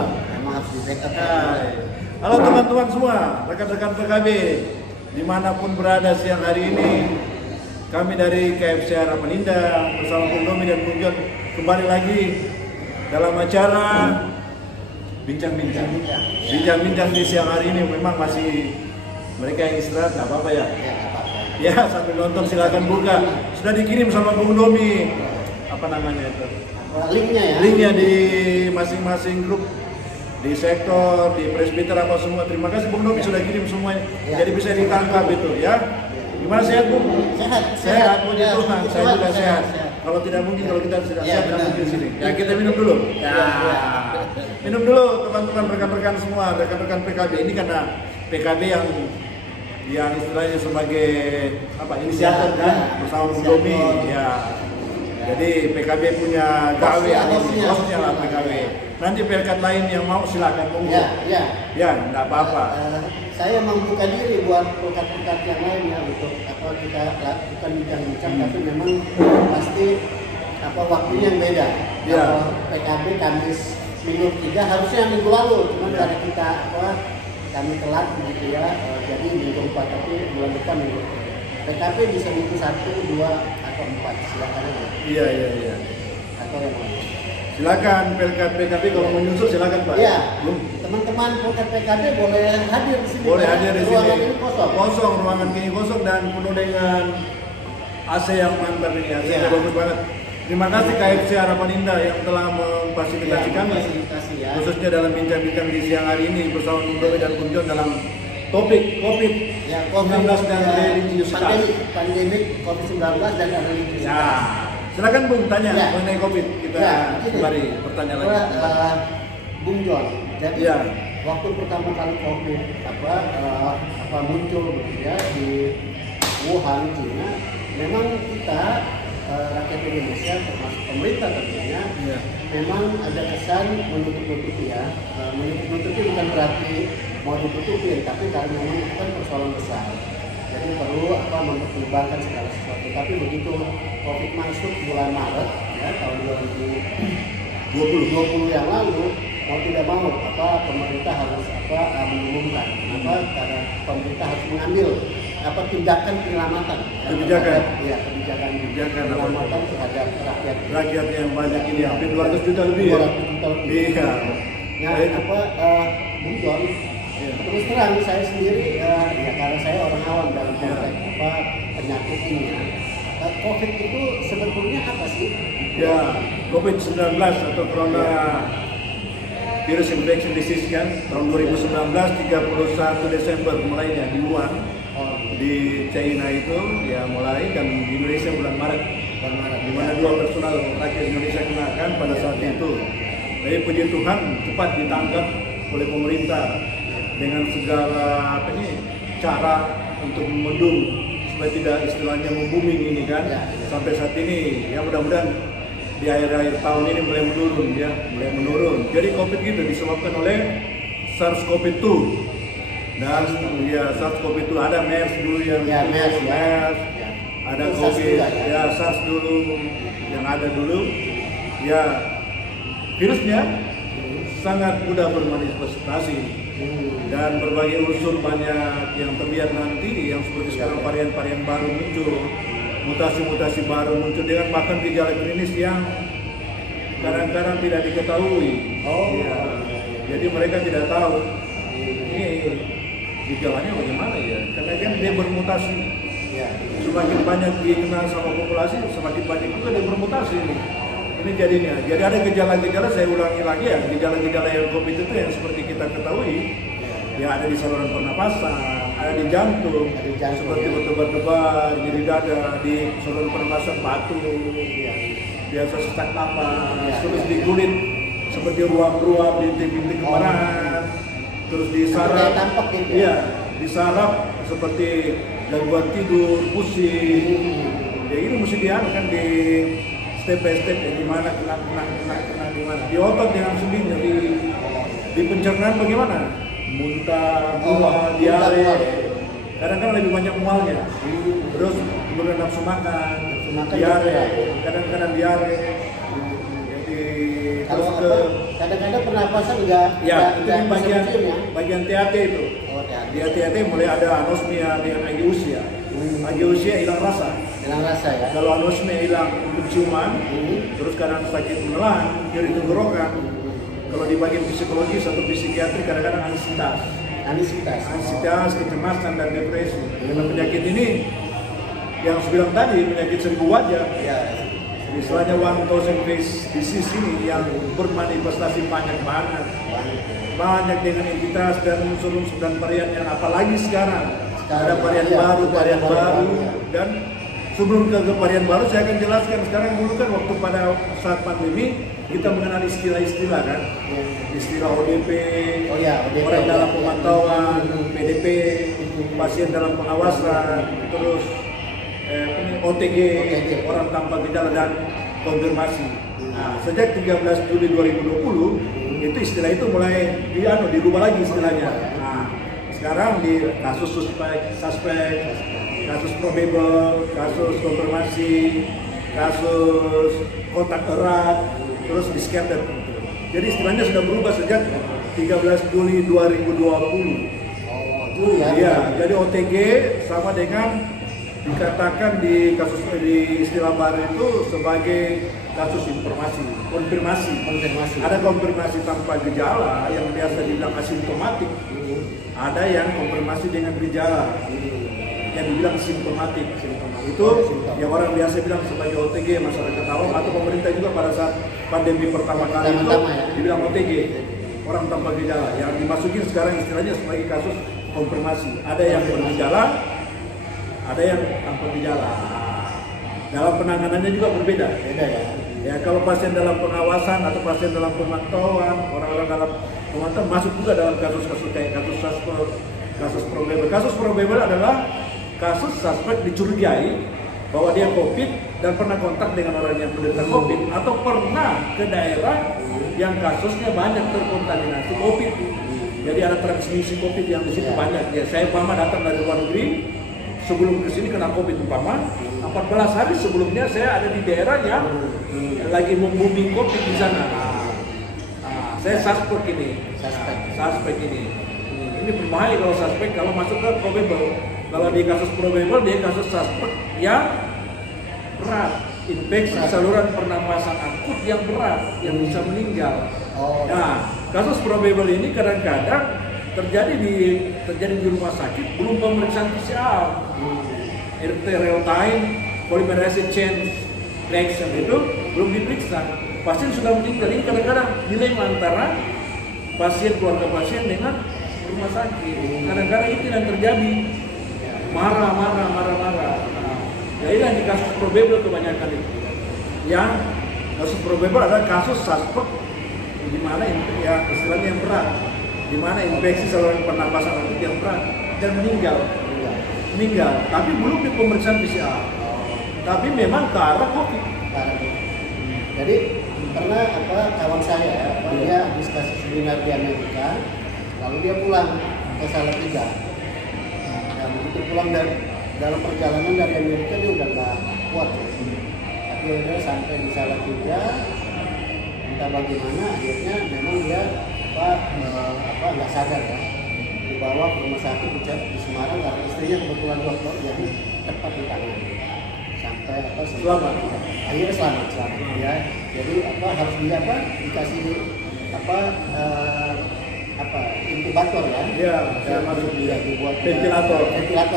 memang harus di backup. Halo teman-teman semua, rekan-rekan PKB dimanapun berada siang hari ini, kami dari KFC Harapan Indah bersama Bung Domi dan Bung John kembali lagi dalam acara bincang-bincang di siang hari ini. Memang masih mereka yang istirahat, nggak apa-apa ya? Ya, sambil nonton silakan buka. Sudah dikirim sama Bung Domi, apa namanya itu? Linknya ya? Linknya di masing-masing grup, di sektor, di presbiter apa semua. Terima kasih Bung Domi sudah kirim semuanya. Jadi bisa ditangkap itu ya. Gimana sehat Bung? Sehat puji Tuhan. Saya juga sehat. Kalau tidak mungkin, kalau kita sudah sehat tidak mungkin sini. Ya kita minum dulu. Minum dulu teman-teman, rekan-rekan semua, rekan-rekan PKB ini, karena PKB yang istilahnya sebagai apa, inisiator kan bersama Bung Domi ya. Jadi PKB punya gawe, hostnya lah PKB. Nanti perkat lain yang mau silakan monggo. Ya, enggak apa-apa. Saya membuka diri buat perkat-perkat yang lain ya, untuk apa kita lakukan bincang-bincang, tapi memang pasti apa waktunya yang beda. Ya. PKB Kamis minggu 3 harusnya minggu lalu, cuman karena kita kami telat begitu ya, jadi minggu 4, tapi bulan depan minggu. PKB bisa minggu 1, 2 atau 4, silakan aja. Iya. Atau yang lain. Silakan perkat PKB kalau mau nyusul silakan Pak. Iya. Teman-teman perkat PKB boleh hadir di sini. Boleh hadir di sini. Ruangan ini kosong. Kosong, ruangan ini kosong dan penuh dengan AC yang mantap ini. AC yang bagus banget. Terima kasih KFC Harapan Indah yang telah memfasilitasi kami, khususnya dalam bincang-bincang di siang hari ini bersama Bung Domi dan Bung John dalam topik COVID-19 dan religiusitas. Pandemik COVID-19 dan religiusitas. Ya, silakan Bung tanya mengenai COVID. Kita kembali bertanya lagi. Bung John, jadi waktu pertama kali COVID muncul ya di Wuhan, China, memang kita rakyat Indonesia termasuk pemerintah tentunya memang ada kesan menutup-nutupi ya. Menutup-nutupi bukan berarti mau ditutupin, tapi karena memang itu kan persoalan besar, jadi perlu mempertimbangkan segala sesuatu. Tapi begitu COVID masuk bulan Maret ya tahun 2020 yang lalu, mau tidak mau pemerintah harus mengumumkan karena pemerintah harus mengambil tindakan penyelamatan kebijakan penyelamatan terhadap rakyat yang banyak ini, hampir 200 juta lebih ya. Bung John, terus terang saya sendiri karena saya orang awam dalam konteks penyakit ini ya. COVID itu sebetulnya apa sih? Ya, COVID-19 atau Corona Virus Infection Disease kan tahun 2019 31 Desember mulainya di Wuhan, di China itu ya mulai, dan di Indonesia bulan Maret di mana 2 personal rakyat Indonesia kenakan pada saat itu. Tapi puji Tuhan cepat ditangkap oleh pemerintah dengan segala cara untuk membendung supaya tidak istilahnya membuming ini kan. Sampai saat ini ya mudah-mudahan di akhir-akhir tahun ini mulai menurun. Jadi COVID itu disebabkan oleh SARS-CoV-2. Dan SARS-CoV-2 ada MERS dulu MERS, ada COVID, SARS dulu yang ada dulu. Ya, virusnya sangat mudah bermanifestasi dan berbagai unsur banyak yang terlihat nanti, yang seperti sekarang varian-varian baru muncul, mutasi-mutasi baru muncul dengan bahkan gejala klinis yang kadang-kadang tidak diketahui. Jadi mereka tidak tahu ini gejalanya bagaimana ya, karena kan dia bermutasi. Semakin banyak dikenal sama populasi, semakin banyak juga dia bermutasi ini jadinya. Jadi ada gejala-gejala, saya ulangi lagi ya, gejala-gejala yang COVID itu yang seperti kita ketahui ya, ada di saluran pernapasan, ada di jantung, seperti berdebar-debar, nyeri dada, di saluran pernapasan batu, biasa sesak napas, terus di kulit seperti ruam-ruam, bintik-bintik kemarahan, terus di saraf, di saraf seperti gangguan tidur, pusing. Ya ini mesti diarahkan di step by step ya, di mana kena di mana. Di otot yang sendiri, di pencernaan bagaimana? Muntah, mual, diare. Kadang-kadang lebih banyak mualnya. Terus kemudian nafsu makan, diare, kadang-kadang diare. Jadi Kalau terus ke kadang-kadang pernapasan enggak itu di bisa mencium ya. bagian TAT itu. Oh, TAT. Di TAT mulai ada anosmia dengan ageusia. Ageusia hilang rasa. Hilang rasa ya. Kalau anosmia hilang penciuman, terus kadang sakit menelan, nyeri tenggorokan. Kalau di bagian psikologis atau psikiatri kadang-kadang anksitas, kecemasan dan depresi. Karena penyakit ini yang saya bilang tadi, penyakit seribu wajah. Ya. Istilahnya 1000 face disease ini yang bermanifestasi banyak banget. Banyak dengan entitas dan unsur-unsur dan varian yang apalagi sekarang ada varian baru, dan sebelum ke varian baru saya akan jelaskan. Sekarang dulu kan waktu pada saat pandemi kita mengenal istilah-istilah kan, istilah ODP, orang dalam pemantauan, PDP, pasien dalam pengawasan, terus OTG, orang tanpa gejala dan konfirmasi. Nah, sejak 13 Juli 2020 itu istilah itu mulai dirubah lagi istilahnya. Nah, sekarang di kasus suspek, kasus probable, kasus konfirmasi, kasus kontak erat, terus discarded. Jadi istilahnya sudah berubah sejak 13 Juli 2020. Iya, jadi OTG sama dengan dikatakan di istilah baru itu sebagai kasus konfirmasi. Ada konfirmasi tanpa gejala yang biasa dibilang asimptomatik. Ada yang konfirmasi dengan gejala yang dibilang simptomatik. Itu yang orang biasa bilang sebagai OTG, masyarakat awam atau pemerintah juga pada saat pandemi pertama kali itu dibilang OTG, orang tanpa gejala. Yang dimasukin sekarang istilahnya sebagai kasus konfirmasi. Ada yang bergejala, ada yang tanpa gejala. Dalam penanganannya juga berbeda. Ya, kalau pasien dalam pengawasan atau pasien dalam pemantauan, orang-orang dalam pemantauan masuk juga dalam kasus-kasus kayak kasus probable. Kasus probable adalah kasus suspek dicurigai bahwa dia COVID dan pernah kontak dengan orang yang menderita COVID atau pernah ke daerah yang kasusnya banyak terkontaminasi COVID. Jadi ada transmisi COVID yang di situ banyak. Ya, saya datang dari luar negeri. Sebelum kesini kena COVID umpama, 14 hari sebelumnya saya ada di daerah yang lagi membumi COVID di sana. Saya suspek ini. Ini berbahaya kalau suspek, kalau masuk ke probable. Kalau di kasus probable, dia kasus suspek yang berat, infeksi saluran pernapasan akut yang berat, yang bisa meninggal. Nah, kasus probable ini kadang-kadang terjadi di rumah sakit belum pemeriksaan PCR, real time polymerase chain reaction itu belum diperiksa, pasien sudah meninggal. Ini kadang-kadang dilema antara keluarga pasien dengan rumah sakit. Kadang-kadang itu yang terjadi, marah. Jadi yang di kasus probable kebanyakan itu. Yang kasus probable adalah kasus suspek di mana ya istilahnya yang berat, di mana infeksi saluran pernapasan akut yang berat dan meninggal, tapi belum di pemeriksaan PCR, tapi memang ke arah COVID. Jadi pernah kawan saya dia habis kasus seminar di Amerika, lalu dia pulang ke Salatiga. Dan begitu pulang dalam perjalanan dari Amerika dia udah nggak kuat, tapi dia sampai di Salatiga, entah bagaimana akhirnya memang dia nggak sadar ya, dibawa ke rumah sakit di Semarang karena istrinya kebetulan dokter, jadi tepat ditangani sampai selamat. Akhirnya selamat ya. Jadi harus dikasih inkubator ya. Iya, masuk dia dibuat ventilator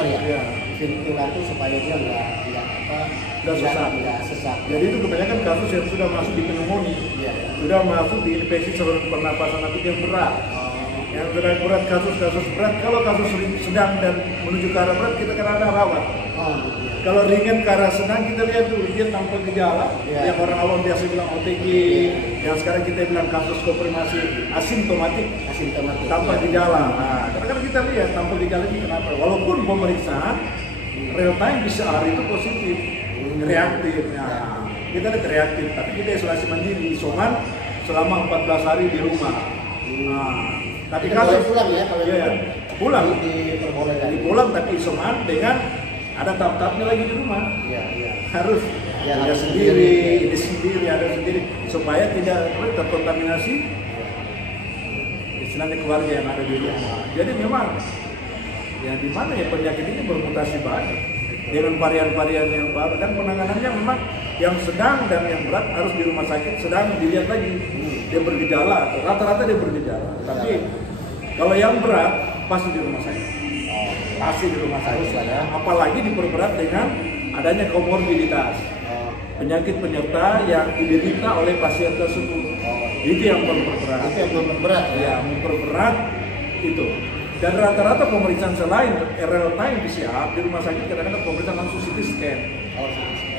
ya. Ventilator supaya dia nggak sesak. Jadi itu kebanyakan kasus yang sudah masuk di pneumonia, sudah masuk di infeksi saluran pernapasan akut yang berat. Yang berat kasus berat. Kalau kasus sedang dan menuju ke arah berat kita kan ada rawat. Kalau ringan ke arah sedang kita lihat tuh dia tanpa gejala, yang orang awam biasa bilang OTG, yang sekarang kita bilang kasus konfirmasi asimptomatik tanpa gejala. Nah, karena kita lihat tanpa gejala ini kenapa? Walaupun pemeriksaan real time PCR itu positif, reaktif. Nah, kita lihat reaktif, tapi kita isolasi mandiri, isoman selama 14 hari di rumah. Nah, tapi kalau pulang ya, pulang pulang tapi isoman dengan ada tahap-tahapnya lagi di rumah. Harus Ya, punya sendiri, ini sendiri, ada sendiri, supaya tidak terkontaminasi istilahnya keluarga yang ada di rumah. Jadi memang ya di mana ya penyakit ini bermutasi banyak dengan varian-varian yang baru, dan penanganannya memang yang sedang dan yang berat harus di rumah sakit, sedang dilihat lagi dia bergejala, rata-rata dia bergejala. Tapi kalau yang berat pasti di rumah sakit, pasti di rumah sakit. Apalagi diperberat dengan adanya komorbiditas, penyakit penyerta yang diderita oleh pasien tersebut. Itu yang memperberat. Itu yang memperberat. Ya, memperberat itu. Dan rata-rata pemeriksaan selain real time PCR di rumah sakit kadang-kadang pemeriksaan langsung CT scan.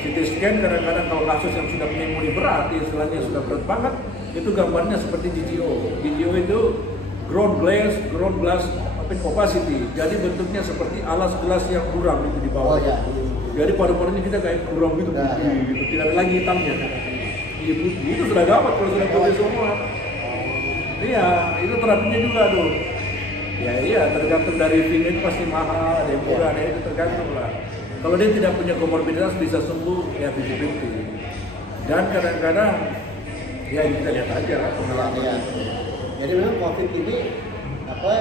CT scan kadang-kadang kalau kasus yang sudah pneumonia berat, istilahnya sudah berat banget, itu gambarnya seperti GGO. GGO itu ground glass opacity. Jadi bentuknya seperti alas gelas yang buram itu di bawah. Jadi paru-parunya kita kayak buram gitu, gitu. Tidak ada lagi hitamnya. Itu sudah gawat kalau sudah putih semua. Iya, itu terapinya juga tuh. Ya iya, tergantung dari film pasti mahal, ada yang murah, ada itu tergantung lah. Kalau dia tidak punya komorbiditas bisa sembuh, ya 50-50. Dan kadang-kadang ya kita lihat aja lah pengalaman. Ya. Jadi memang COVID ini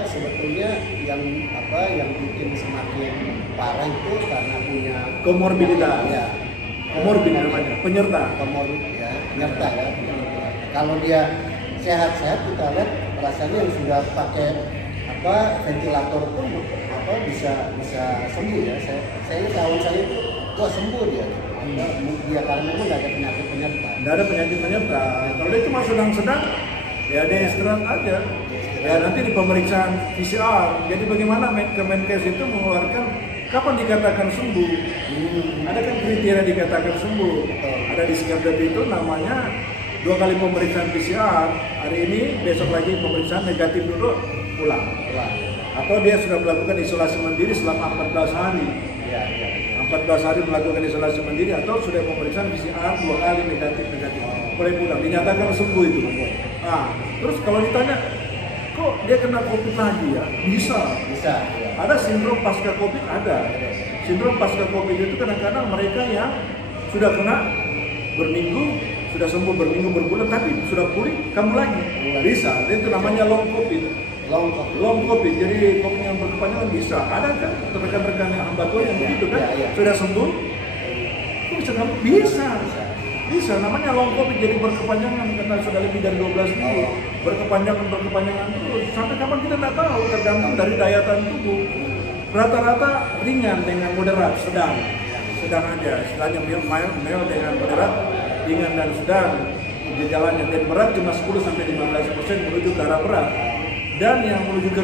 sebetulnya yang bikin semakin parah itu karena punya komorbiditas. Ya. Komorbid namanya, penyerta. Komorbid ya, penyerta ya. Kalau dia sehat-sehat kita lihat rasanya yang sudah pakai ventilator pun bisa sembuh ya. Saya kawan saya itu sembuh dia. Dia karena memang nggak ada penyakit penyerta. Nggak ada penyakit penyerta. Kalau dia cuma sedang-sedang, ya dia istirahat aja. Ya nanti di pemeriksaan PCR. Jadi bagaimana Kemenkes itu mengeluarkan kapan dikatakan sembuh? Ada kan kriteria dikatakan sembuh. Ada di Skepdet itu namanya 2 kali pemeriksaan PCR. Hari ini, besok lagi pemeriksaan negatif dulu, pulang. Atau dia sudah melakukan isolasi mandiri selama 14 hari. 14 hari melakukan isolasi mandiri atau sudah pemeriksaan PCR 2 kali negatif. Boleh pulang, dinyatakan sembuh itu. Nah, terus kalau ditanya, kok dia kena COVID lagi ya? Bisa. Ada sindrom pasca COVID, ada. Sindrom pasca COVID itu kadang-kadang mereka yang sudah kena berminggu, sudah sembuh berminggu, berbulan, tapi sudah pulih, kamu lagi. Bisa, itu namanya long COVID. Long COVID, jadi COVID yang berkepanjangan bisa. Ada kan rekan-rekan yang hamba Tuhan yang begitu kan? Sudah sembuh, kok bisa kamu? Bisa, namanya long COVID, jadi berkepanjangan karena sudah lebih dari 12 minggu. Berkepanjangan terus. Sampai kapan kita tidak tahu, tergantung dari daya tahan tubuh. Rata-rata ringan dengan moderat, sedang aja. Istilahnya mild dengan moderat, ringan dan sedang gejalanya. Dan berat cuma 10-15% menuju ke arah berat. Dan yang menuju ke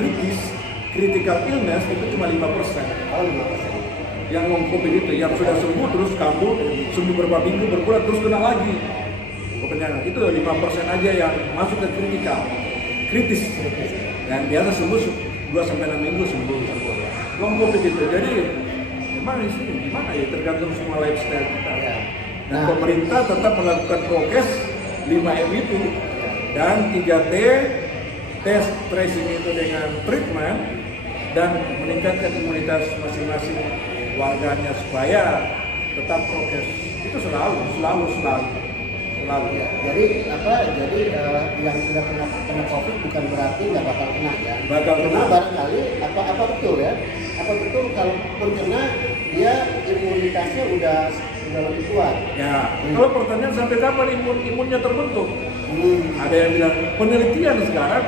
critical illness itu cuma 5%. Yang long COVID itu, yang sudah sembuh terus kambuh, sembuh beberapa minggu, berbulan terus kena lagi. Kepanjangan itu 5% aja yang masuk ke kritis. Dan biasa sembuh 2-6 minggu sembuh. Long COVID itu, jadi memang di sini gimana ya, tergantung semua lifestyle kita. Dan pemerintah tetap melakukan prokes 5M itu dan 3T, tes tracing itu dengan treatment, dan meningkatkan imunitas masing-masing warganya supaya tetap prokes. Itu selalu. Ya, jadi yang sudah kena COVID bukan berarti nggak bakal kena ya. Karena barangkali apa betul ya? Apa betul kalaupun kena dia imunitasnya udah lebih kuat? Ya. Kalau pertanyaan sampai kapan imunnya terbentuk? Ada yang bilang penelitian sekarang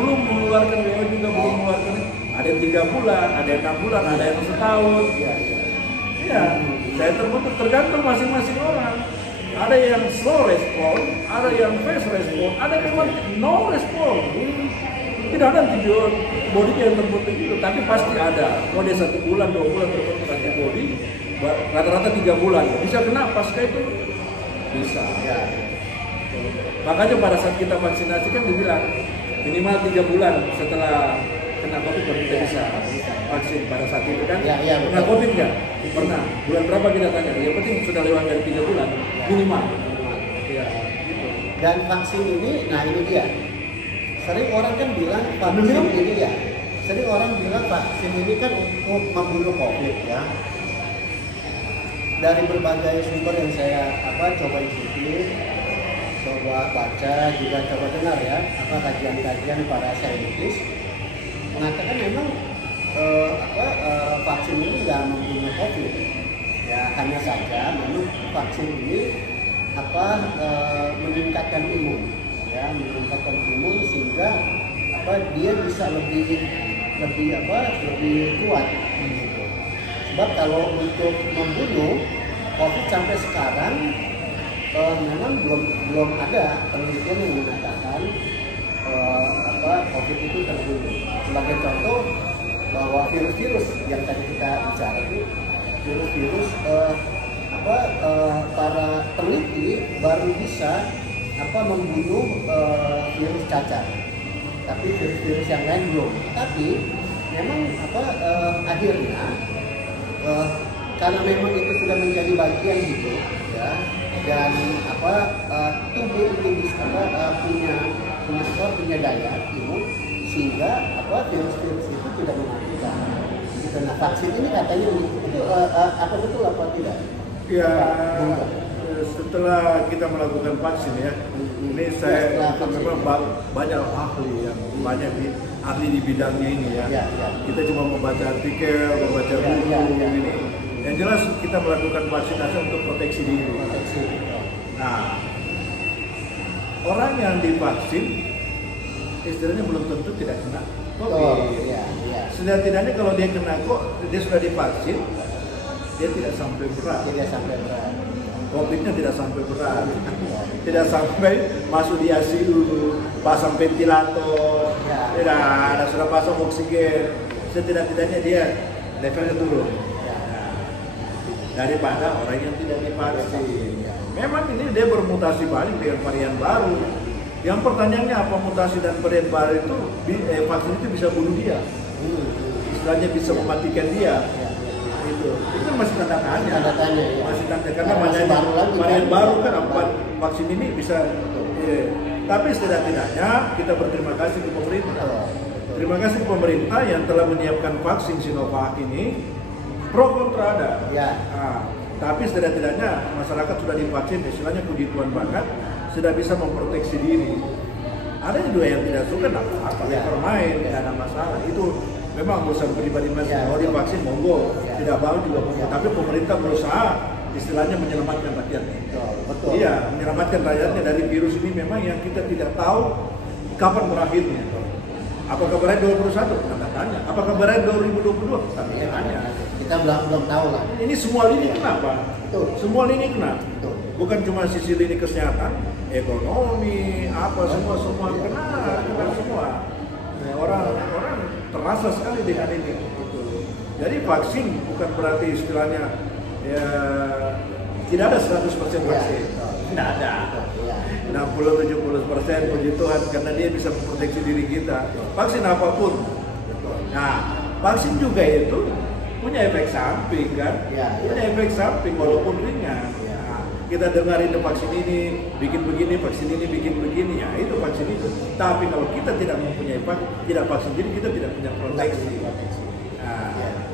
belum mengeluarkan, WHO juga belum mengeluarkan. Ada yang 3 bulan, ada yang 6 bulan, ada yang setahun. Iya. Saya terbentuk tergantung masing-masing orang. Ada yang slow respon, ada yang fast respon, ada yang memang no respon. Tidak ada antibody yang terbentuk itu, tapi pasti ada. Kalau dia 1 bulan, 2 bulan terbentuk antibody, rata-rata 3 bulan. Bisa kena pasca itu? Bisa. Makanya pada saat kita vaksinasi kan dibilang minimal 3 bulan setelah kena COVID baru kita bisa vaksin pada saat itu kan. Kena COVID nggak? Pernah. Bulan berapa kita tanya? Yang penting sudah lewat dari 3 bulan minimal. Ya, gitu. Dan vaksin ini, nah ini dia. Sering orang kan bilang vaksin ini ya. Sering orang bilang vaksin ini kan untuk membunuh COVID ya. dari berbagai sumber yang saya coba ikuti, coba baca, juga coba dengar ya, kajian-kajian para saintis mengatakan memang vaksin ini nggak membunuh COVID. Ya hanya saja memang vaksin ini meningkatkan imun, ya meningkatkan imun sehingga dia bisa lebih kuat. Gitu. Sebab kalau untuk membunuh COVID sampai sekarang memang belum ada penelitian yang mengatakan COVID itu terbunuh. Sebagai contoh bahwa virus-virus yang tadi kita bicara itu virus-virus para peneliti baru bisa membunuh virus cacar, tapi virus-virus yang lain belum. Tapi memang akhirnya karena memang itu sudah menjadi bagian hidup ya, dan tubuh itu bisa punya daya imun sehingga virus-virus itu tidak mematikan. Gitu. Nah, vaksin ini katanya itu apa betul apa tidak? Ya, setelah kita melakukan vaksin ya, ini saya memang banyak ahli di bidangnya ini ya. Kita cuma membaca artikel, membaca buku ini. Yang jelas kita melakukan vaksinasi untuk proteksi diri. Nah, orang yang divaksin istilahnya belum tentu tidak kena COVID. Setidaknya kalau dia kena dia sudah divaksin, dia tidak sampai berat. COVID-nya tidak sampai berat, tidak sampai masuk di ICU, pasang ventilator, tidak ada sudah pasang oksigen. Setidaknya dia levelnya turun. Daripada orang yang tidak divaksin. Memang ini dia bermutasi balik dengan varian baru. Yang pertanyaannya apa mutasi dan varian baru itu vaksin itu bisa bunuh dia, istilahnya bisa mematikan dia. Itu masih tanda tanya. Masih tanda karena varian baru kan vaksin ini bisa. Tapi setidaknya kita berterima kasih ke pemerintah. Terima kasih ke pemerintah yang telah menyiapkan vaksin Sinovac ini. Pro kontra ada. Tapi setidaknya masyarakat sudah divaksin, istilahnya puji Tuhan banget, sudah bisa memproteksi diri. Ada juga yang tidak suka, bermain, tidak ada masalah. Itu memang urusan pribadi masing-masing. Mau divaksin monggo, tidak mau juga monggo. Tapi pemerintah berusaha istilahnya menyelamatkan rakyatnya. Betul. Iya, menyelamatkan rakyatnya dari virus ini memang yang kita tidak tahu kapan berakhirnya. Apakah berakhir 2021? Tanda tanya. Apakah berakhir 2022? Tanda tanya. Kita belum tahu lah. Ini semua lini kenapa? Betul. Semua lini kena. Betul. Bukan cuma sisi lini kesehatan, ekonomi, semua kena semua. Orang terasa sekali dengan ini. Jadi vaksin bukan berarti istilahnya ya tidak ada 100% vaksin. Tidak ada. 60-70% puji Tuhan karena dia bisa memproteksi diri kita. Vaksin apapun. Nah, vaksin juga itu punya efek samping kan? Punya efek samping walaupun ringan. Kita dengar itu vaksin ini bikin begini, vaksin ini bikin begini, ya itu vaksin itu. Tapi kalau kita tidak mempunyai tidak vaksin diri, kita tidak punya proteksi.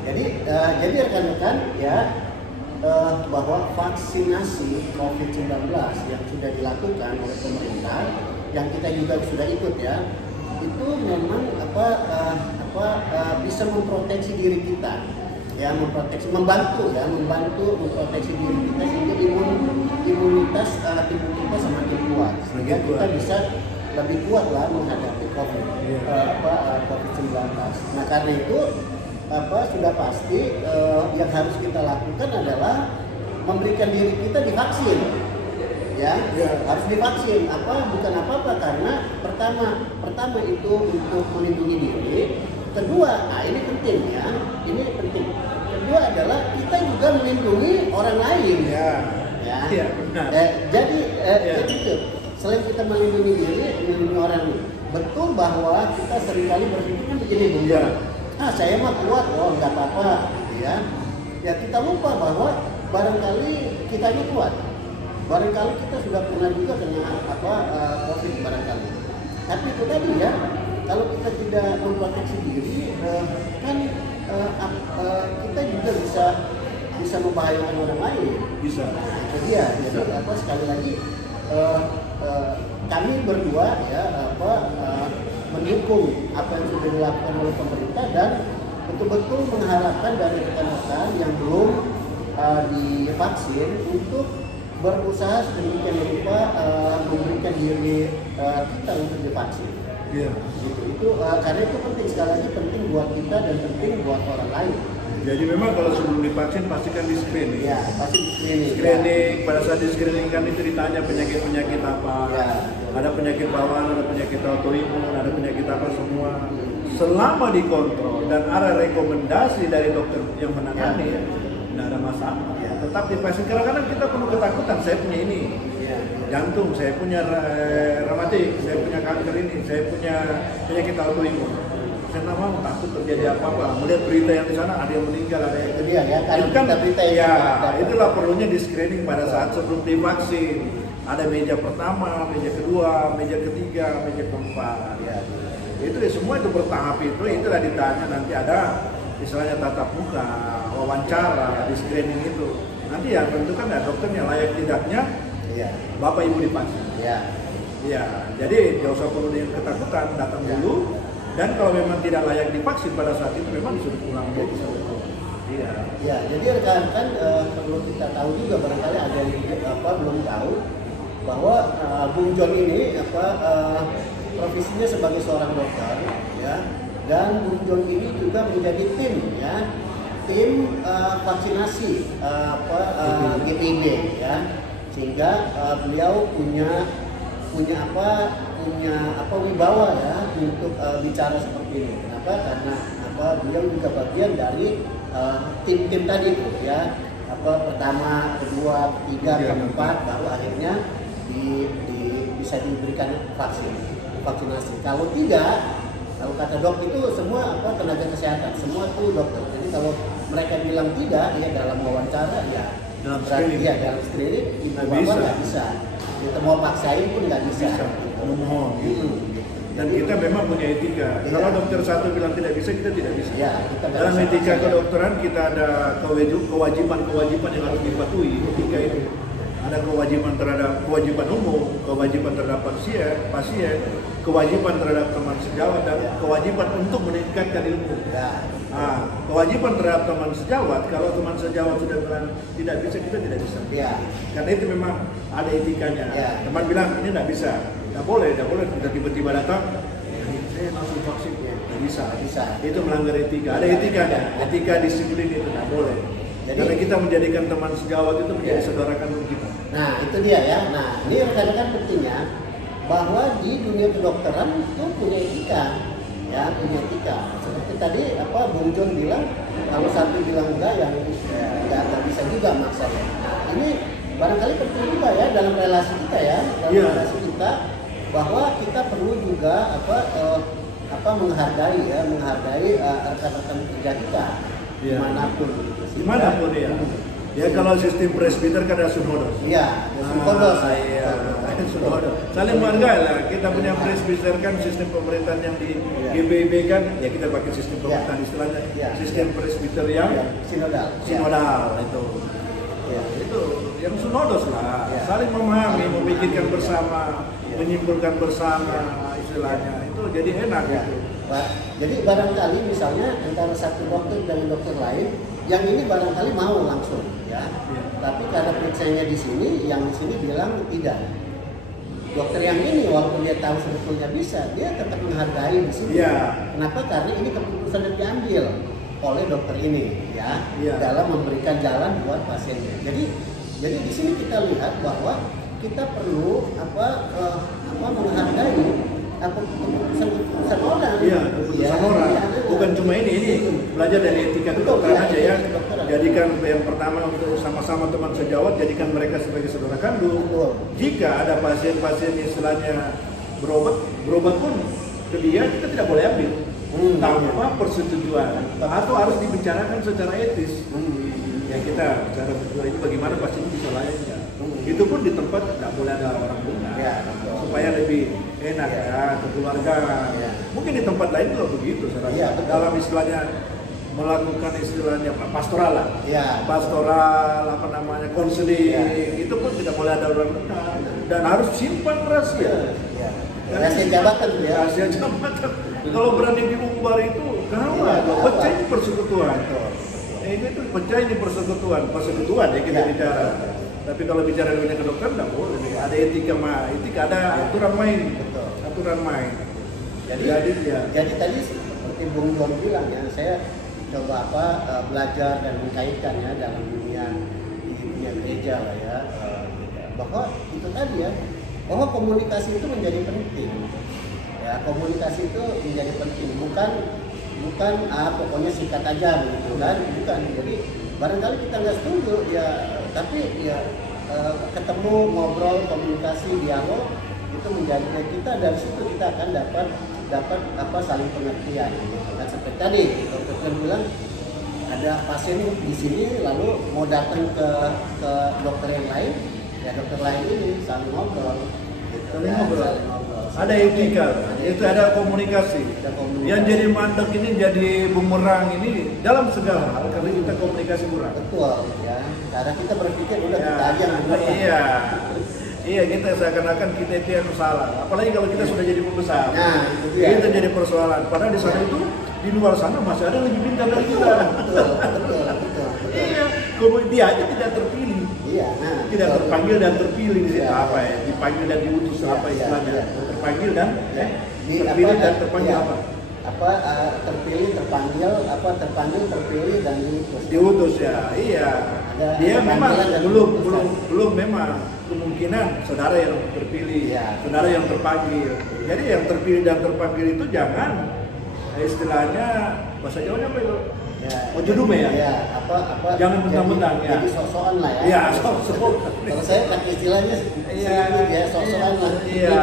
Jadi rekan-rekan ya, bahwa vaksinasi COVID-19 yang sudah dilakukan oleh pemerintah, yang kita juga sudah ikut ya, itu memang bisa memproteksi diri kita. Ya, membantu memproteksi diri kita sehingga imunitas tubuh kita semakin kuat, sehingga kita bisa lebih kuat lah menghadapi COVID-19. Nah karena itu sudah pasti yang harus kita lakukan adalah memberikan diri kita divaksin. Harus divaksin. Bukan apa-apa karena pertama itu untuk melindungi diri. Kedua, ini penting ya. Ini penting. Kedua adalah kita juga melindungi orang lain. Benar. Jadi itu. Selain kita melindungi diri, melindungi orang lain. Betul bahwa kita seringkali berpikir kan begini, saya mah kuat, nggak apa-apa, gitu ya. Ya kita lupa bahwa barangkali kitanya kuat. Barangkali kita sudah pernah juga kena COVID barangkali. Tapi itu tadi ya. Kalau kita tidak memproteksi diri, kita juga bisa membahayakan orang lain. Bisa. Nah, itu dia. Jadi sekali lagi kami berdua ya mendukung apa yang sudah dilakukan oleh pemerintah dan betul-betul mengharapkan dari rekan-rekan yang belum divaksin untuk berusaha sedemikian rupa memberikan diri kita untuk divaksin. Iya. Gitu. Itu karena itu penting, sekali lagi penting buat kita dan penting buat orang lain. Jadi memang kalau sebelum divaksin pastikan di screening. Ya, pasti di screening. Screening, pada saat di screening kan itu ditanya penyakit-penyakit apa. Ya. Ada penyakit bawaan, ada penyakit autoimun, ada penyakit apa semua. Selama dikontrol dan ada rekomendasi dari dokter yang menangani, tidak ada masalah. Ya. Tetap divaksin. Kadang-kadang kita penuh ketakutan. Saya punya ini, jantung, saya punya rematik, saya punya kanker ini, saya punya penyakit autoimun. Saya nggak mau takut terjadi apa-apa. Melihat berita yang di sana ada yang meninggal, ada yang Itu dia ya, itu kan berita ya, itulah perlunya di screening pada saat sebelum divaksin. Ada meja pertama, meja kedua, meja ketiga, meja keempat. Ya. Itu ya, semua itu bertahap itulah ditanya nanti ada misalnya tatap muka, wawancara di screening itu. Nanti ya tentukan ya dokternya layak tidaknya. Iya. Bapak Ibu divaksin. Iya. Ya, jadi nggak usah perlu dengan ketakutan, datang dulu. Dan kalau memang tidak layak divaksin pada saat itu memang disuruh pulang dulu. Iya. Ya, jadi rekan-rekan perlu kita tahu juga, barangkali ada yang belum tahu bahwa Bung John ini profesinya sebagai seorang dokter ya, dan Bung John ini juga menjadi tim vaksinasi GPIB ya, sehingga beliau punya wibawa ya untuk bicara seperti ini. Kenapa? Karena beliau juga bagian dari tim-tim tadi itu ya, pertama, kedua, ketiga, keempat, baru akhirnya bisa diberikan vaksinasi. Kalau tidak, kalau kata dok itu semua tenaga kesehatan, semua itu dokter. Jadi kalau mereka bilang tidak, ya dalam wawancara ya dalam berarti ya dalam screening nggak bisa. Kita mau paksain pun nggak bisa. Memohon. Dan kita memang punya etika. Kalau dokter satu bilang tidak bisa, kita tidak bisa. Ya, dalam etika kedokteran kita ada kewajiban yang harus dipatuhi. Etika itu ada kewajiban umum, kewajiban terhadap pasien, kewajiban terhadap teman sejawat, dan kewajiban untuk meningkatkan ilmu. Kewajiban terhadap teman sejawat, kalau teman sejawat sudah bilang tidak bisa, kita tidak bisa. Karena itu memang ada etikanya. Teman bilang ini tidak bisa. Tidak boleh kita tiba-tiba datang, saya langsung vaksin. Tidak bisa. Itu melanggar etika. Ada etikanya, etika disiplin itu tidak boleh. Jadi, karena kita menjadikan teman sejawat itu menjadi saudara kandung kita. Nah itu dia ya. Nah ini rekan-rekan pentingnya bahwa di dunia kedokteran itu punya etika, ya punya etika. Seperti tadi Bung John bilang, kalau satu bilang enggak, yang nggak bisa juga maksanya. Nah ini barangkali penting juga ya dalam relasi kita ya, relasi kita, bahwa kita perlu juga menghargai rekan-rekan kerja kita dimanapun. Dimanapun ya. Ya kalau sistem presbiter kan ada synodos. Iya, synodos. Synodos. Saling menghargai lah. Kita punya presbiter kan sistem pemerintahan yang di GBIB kan, ya kita pakai sistem pemerintahan istilahnya. Sistem presbiter yang sinodal itu. Itu yang synodos lah. Saling memahami, memikirkan bersama, menyimpulkan bersama istilahnya. Itu jadi enak gitu. Jadi barangkali misalnya antara satu dokter dan dokter lain, yang ini barangkali mau langsung ya. Tapi karena periksanya di sini, yang di sini bilang tidak. Dokter yang ini walaupun dia tahu sebetulnya bisa, dia tetap menghargai di sini. Kenapa? Karena ini keputusan yang diambil oleh dokter ini ya, dalam memberikan jalan buat pasiennya. Jadi di sini kita lihat bahwa kita perlu menghargai keputusan orang. Keputusan orang. Bukan cuma ini belajar dari etika kedokteran aja ya. Jadikan yang pertama untuk sama-sama teman sejawat, jadikan mereka sebagai saudara kandung. Jika ada pasien-pasien yang istilahnya berobat pun ke dia, kita tidak boleh ambil tanpa persetujuan atau harus dibicarakan secara etis. Ya kita bicara berdua ini bagaimana pasien bisa layaknya. Itu pun di tempat tidak boleh ada orang bunga, supaya lebih enak ke keluarga. Mungkin di tempat lain juga begitu. Dalam istilahnya melakukan istilahnya pastoral lah. Ya. Pastoral apa namanya konseling itu pun tidak boleh ada orang dan harus simpan rahasia. Ya. Rahasia jabatan ya. Rahasia jabatan. Kalau berani diumbar itu gawat, pecah ini persekutuan. Ini tuh pecah ini persekutuan ya kita bicara. Tapi kalau bicara dunia kedokteran tidak boleh. Ada etika ada aturan main. Aturan main. Jadi tadi seperti Bung John bilang ya, saya coba belajar dan mengkaitkan ya dalam dunia gereja lah ya, bahwa itu tadi ya, bahwa komunikasi itu menjadi penting. Ya, komunikasi itu menjadi penting, bukan pokoknya sikat aja begitu kan, bukan. Jadi barangkali kita nggak setuju ya, tapi ya ketemu, ngobrol, komunikasi, dialog itu menjadi kita, dari situ kita akan dapat saling pengertian. Kan seperti tadi dokter bilang ada pasien di sini lalu mau datang ke dokter yang lain, ya dokter lain ini saling ngobrol. Saling ngobrol. Ada etika, itu ada komunikasi. Yang jadi mandek ini jadi bumerang ini dalam segala hal karena kita komunikasi kurang. Betul ya. Cara kita berpikir udah kita aja yang benar. Iya, kita seakan-akan kita itu yang salah. Apalagi kalau kita sudah jadi pembesar. Nah, itu dia. Kita jadi persoalan. Padahal di sana itu, di luar sana masih ada yang lebih pintar dari kita. Betul. Iya, kalau dia aja tidak terpilih. Iya, nah. Tidak terpanggil dan terpilih di situ apa ya? Dipanggil dan diutus apa istilahnya? Terpanggil dan terpilih dan terpanggil apa? Terpilih, terpilih dan diutus. Diutus ya, iya. Dia memang belum memang kemungkinan saudara yang terpilih, saudara yang terpanggil. Jadi yang terpilih dan terpanggil itu jangan istilahnya bahasa Jawanya apa itu? Ya, judume ya? Ya, jangan mentang-mentang ya. Jadi sok-sokan lah ya. Iya, sok-sok. Kalau saya pakai istilahnya ya sok-sokan lah. Iya,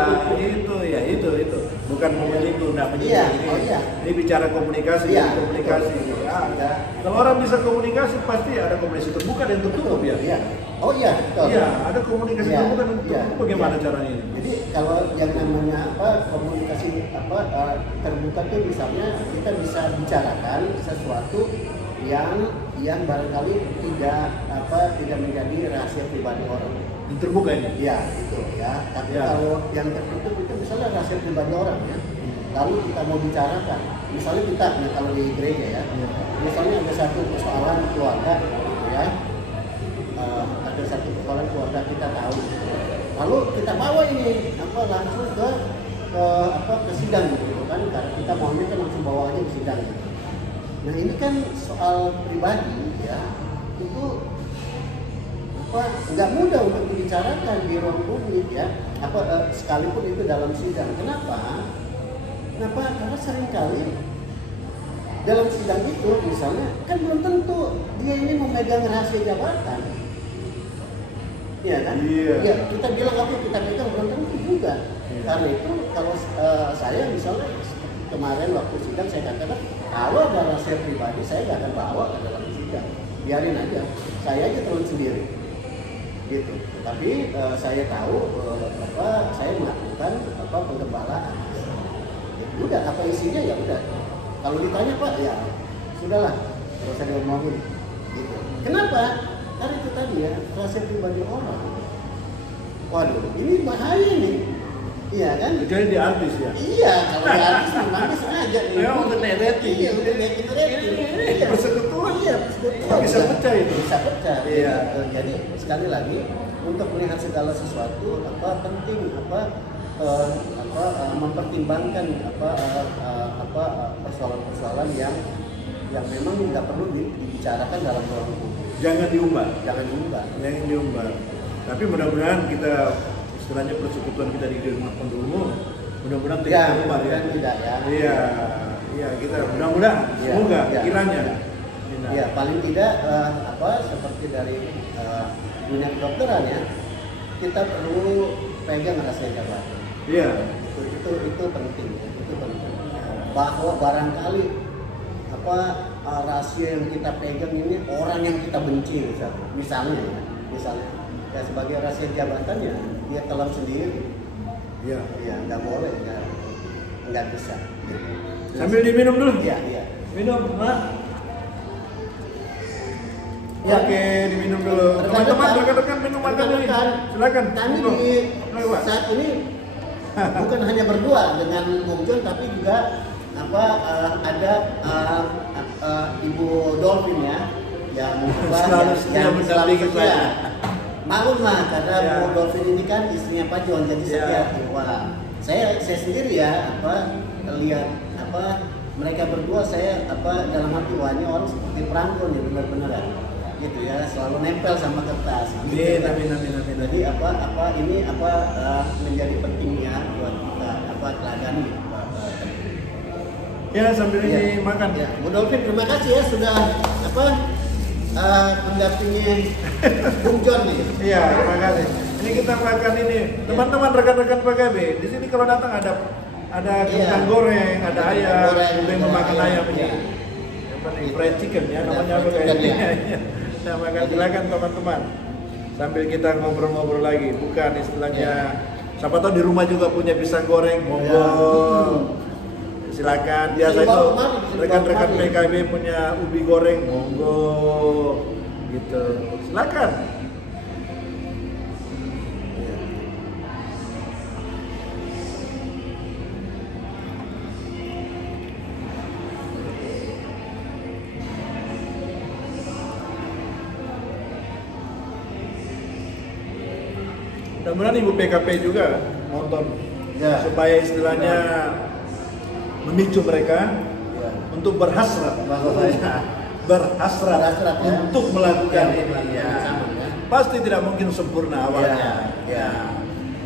itu. Bukan mau menyinggung, enggak menyinggung. Ini bicara komunikasi, komunikasi. Ya. Kalau orang bisa komunikasi pasti ada komunikasi terbuka dan tertutup ya. Iya. Oh iya, betul. Iya, ada komunikasi terbuka dan tertutup. Bagaimana caranya ini? Jadi kalau yang namanya komunikasi terbuka itu misalnya kita bisa bicarakan sesuatu yang barangkali tidak menjadi rahasia pribadi orang. Yang terbuka ini? Iya, itu ya. Tapi kalau yang tertutup itu misalnya rahasia pribadi orang ya. Lalu kita mau bicarakan, misalnya kita kalau di gereja ya, misalnya ada satu persoalan keluarga gitu ya. Ada satu persoalan keluarga kita tahu. Lalu kita bawa ini langsung ke sidang gitu kan, karena kita maunya kan langsung bawa aja ke sidang gitu. Nah ini kan soal pribadi ya, itu nggak mudah untuk dibicarakan di ruang publik ya, sekalipun itu dalam sidang. Kenapa? Karena seringkali dalam sidang itu misalnya kan belum tentu dia ini memegang rahasia jabatan. Iya kan? Iya. Kita bilang kita pegang belum tentu juga. Karena itu kalau saya misalnya kemarin waktu sidang saya katakan kalau ada rahasia pribadi saya nggak akan bawa ke dalam sidang, biarin aja, saya aja turun sendiri, gitu. Tapi saya tahu saya melakukan penggembalaan. Udah apa isinya ya udah. Kalau ditanya Pak ya sudahlah, nggak usah diomongin. Gitu. Kenapa? Karena itu tadi ya rahasia pribadi orang. Waduh, ini bahaya nih. Iya kan? Jadi di artis ya? Iya, kalau di artis memang sengaja nih. Ya udah naikin. Iya, udah naikin rating. Iya, persekutuan. Iya, persekutuan. Bisa pecah itu. Bisa pecah. Iya. Jadi sekali lagi untuk melihat segala sesuatu penting mempertimbangkan persoalan-persoalan yang memang nggak perlu dibicarakan dalam ruang publik. Jangan diumbar. Jangan diumbar. Tapi mudah-mudahan kita istilahnya persekutuan kita di rumah pendulum mudah-mudahan tidak diumbar ya. Tidak ya. Iya kita mudah-mudahan semoga kiranya. Ya paling tidak seperti dari dunia kedokteran ya, kita perlu pegang rahasia jabatan. Iya. Itu penting. Bahwa barangkali rahasia yang kita pegang ini orang yang kita benci misalnya ya sebagai rahasia jabatannya dia telan sendiri. Iya, nggak boleh, nggak bisa. Sambil diminum dulu. Iya. Minum, Mak. Ya. Oke, diminum dulu. Teman-teman, rekan-rekan minum makan ini. Silakan. Kami di saat ini bukan hanya berdua dengan Bung John, tapi juga ada Ibu Dolphin ya, yang selalu setia. Maklum lah karena Bu Dolphin ini kan istrinya Pak John, jadi setia. Wah, saya sendiri ya lihat mereka berdua, saya dalam hati wahnya orang seperti perangko nih, benar-benar ya gitu ya, selalu nempel sama kertas. Amin. Jadi ini menjadi pentingnya buat kita teladani. Ya, sambil ini makan. Ya, Bu Dolphin terima kasih ya sudah mendampingi Bung John nih. Iya, terima kasih. Ini kita makan ini. Teman-teman rekan-rekan PKB, di sini kalau datang ada kentang goreng, ada ayam, boleh memakan ayam ini. Apa nih? Fried chicken ya, namanya apa kayaknya. Nah, makan silakan teman-teman. Sambil kita ngobrol-ngobrol lagi, bukan istilahnya. Siapa tahu di rumah juga punya pisang goreng, monggo. Silakan. Biasa itu rekan-rekan PKB punya ubi goreng, monggo. Gitu. Silakan. Mudah-mudahan Ibu PKP juga nonton supaya istilahnya memicu mereka untuk berhasrat, berhasrat untuk melakukan ini. Pasti tidak mungkin sempurna awalnya.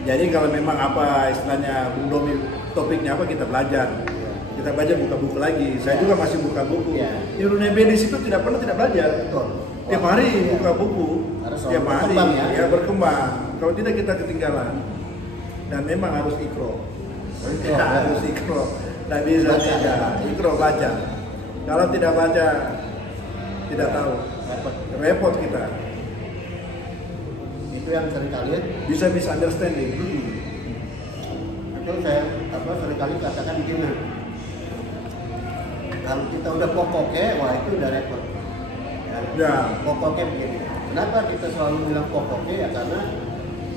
Jadi kalau memang istilahnya Bung Domi topiknya kita belajar. Kita belajar buka buku lagi. Saya juga masih buka buku. Di dunia medis itu tidak pernah tidak belajar. Tiap hari buka buku. Tiap hari berkembang. Kalau tidak kita ketinggalan. Dan memang harus ikro. Harus ikro. Tidak bisa tidak. Ikro baca. Kalau tidak baca, tidak tahu. Repot kita. Itu yang seringkali bisa misunderstanding. Itu saya seringkali katakan begini. Kalau kita udah pokoknya, wah itu udah repot. Pokoknya begini. Kenapa kita selalu bilang pokoknya ya karena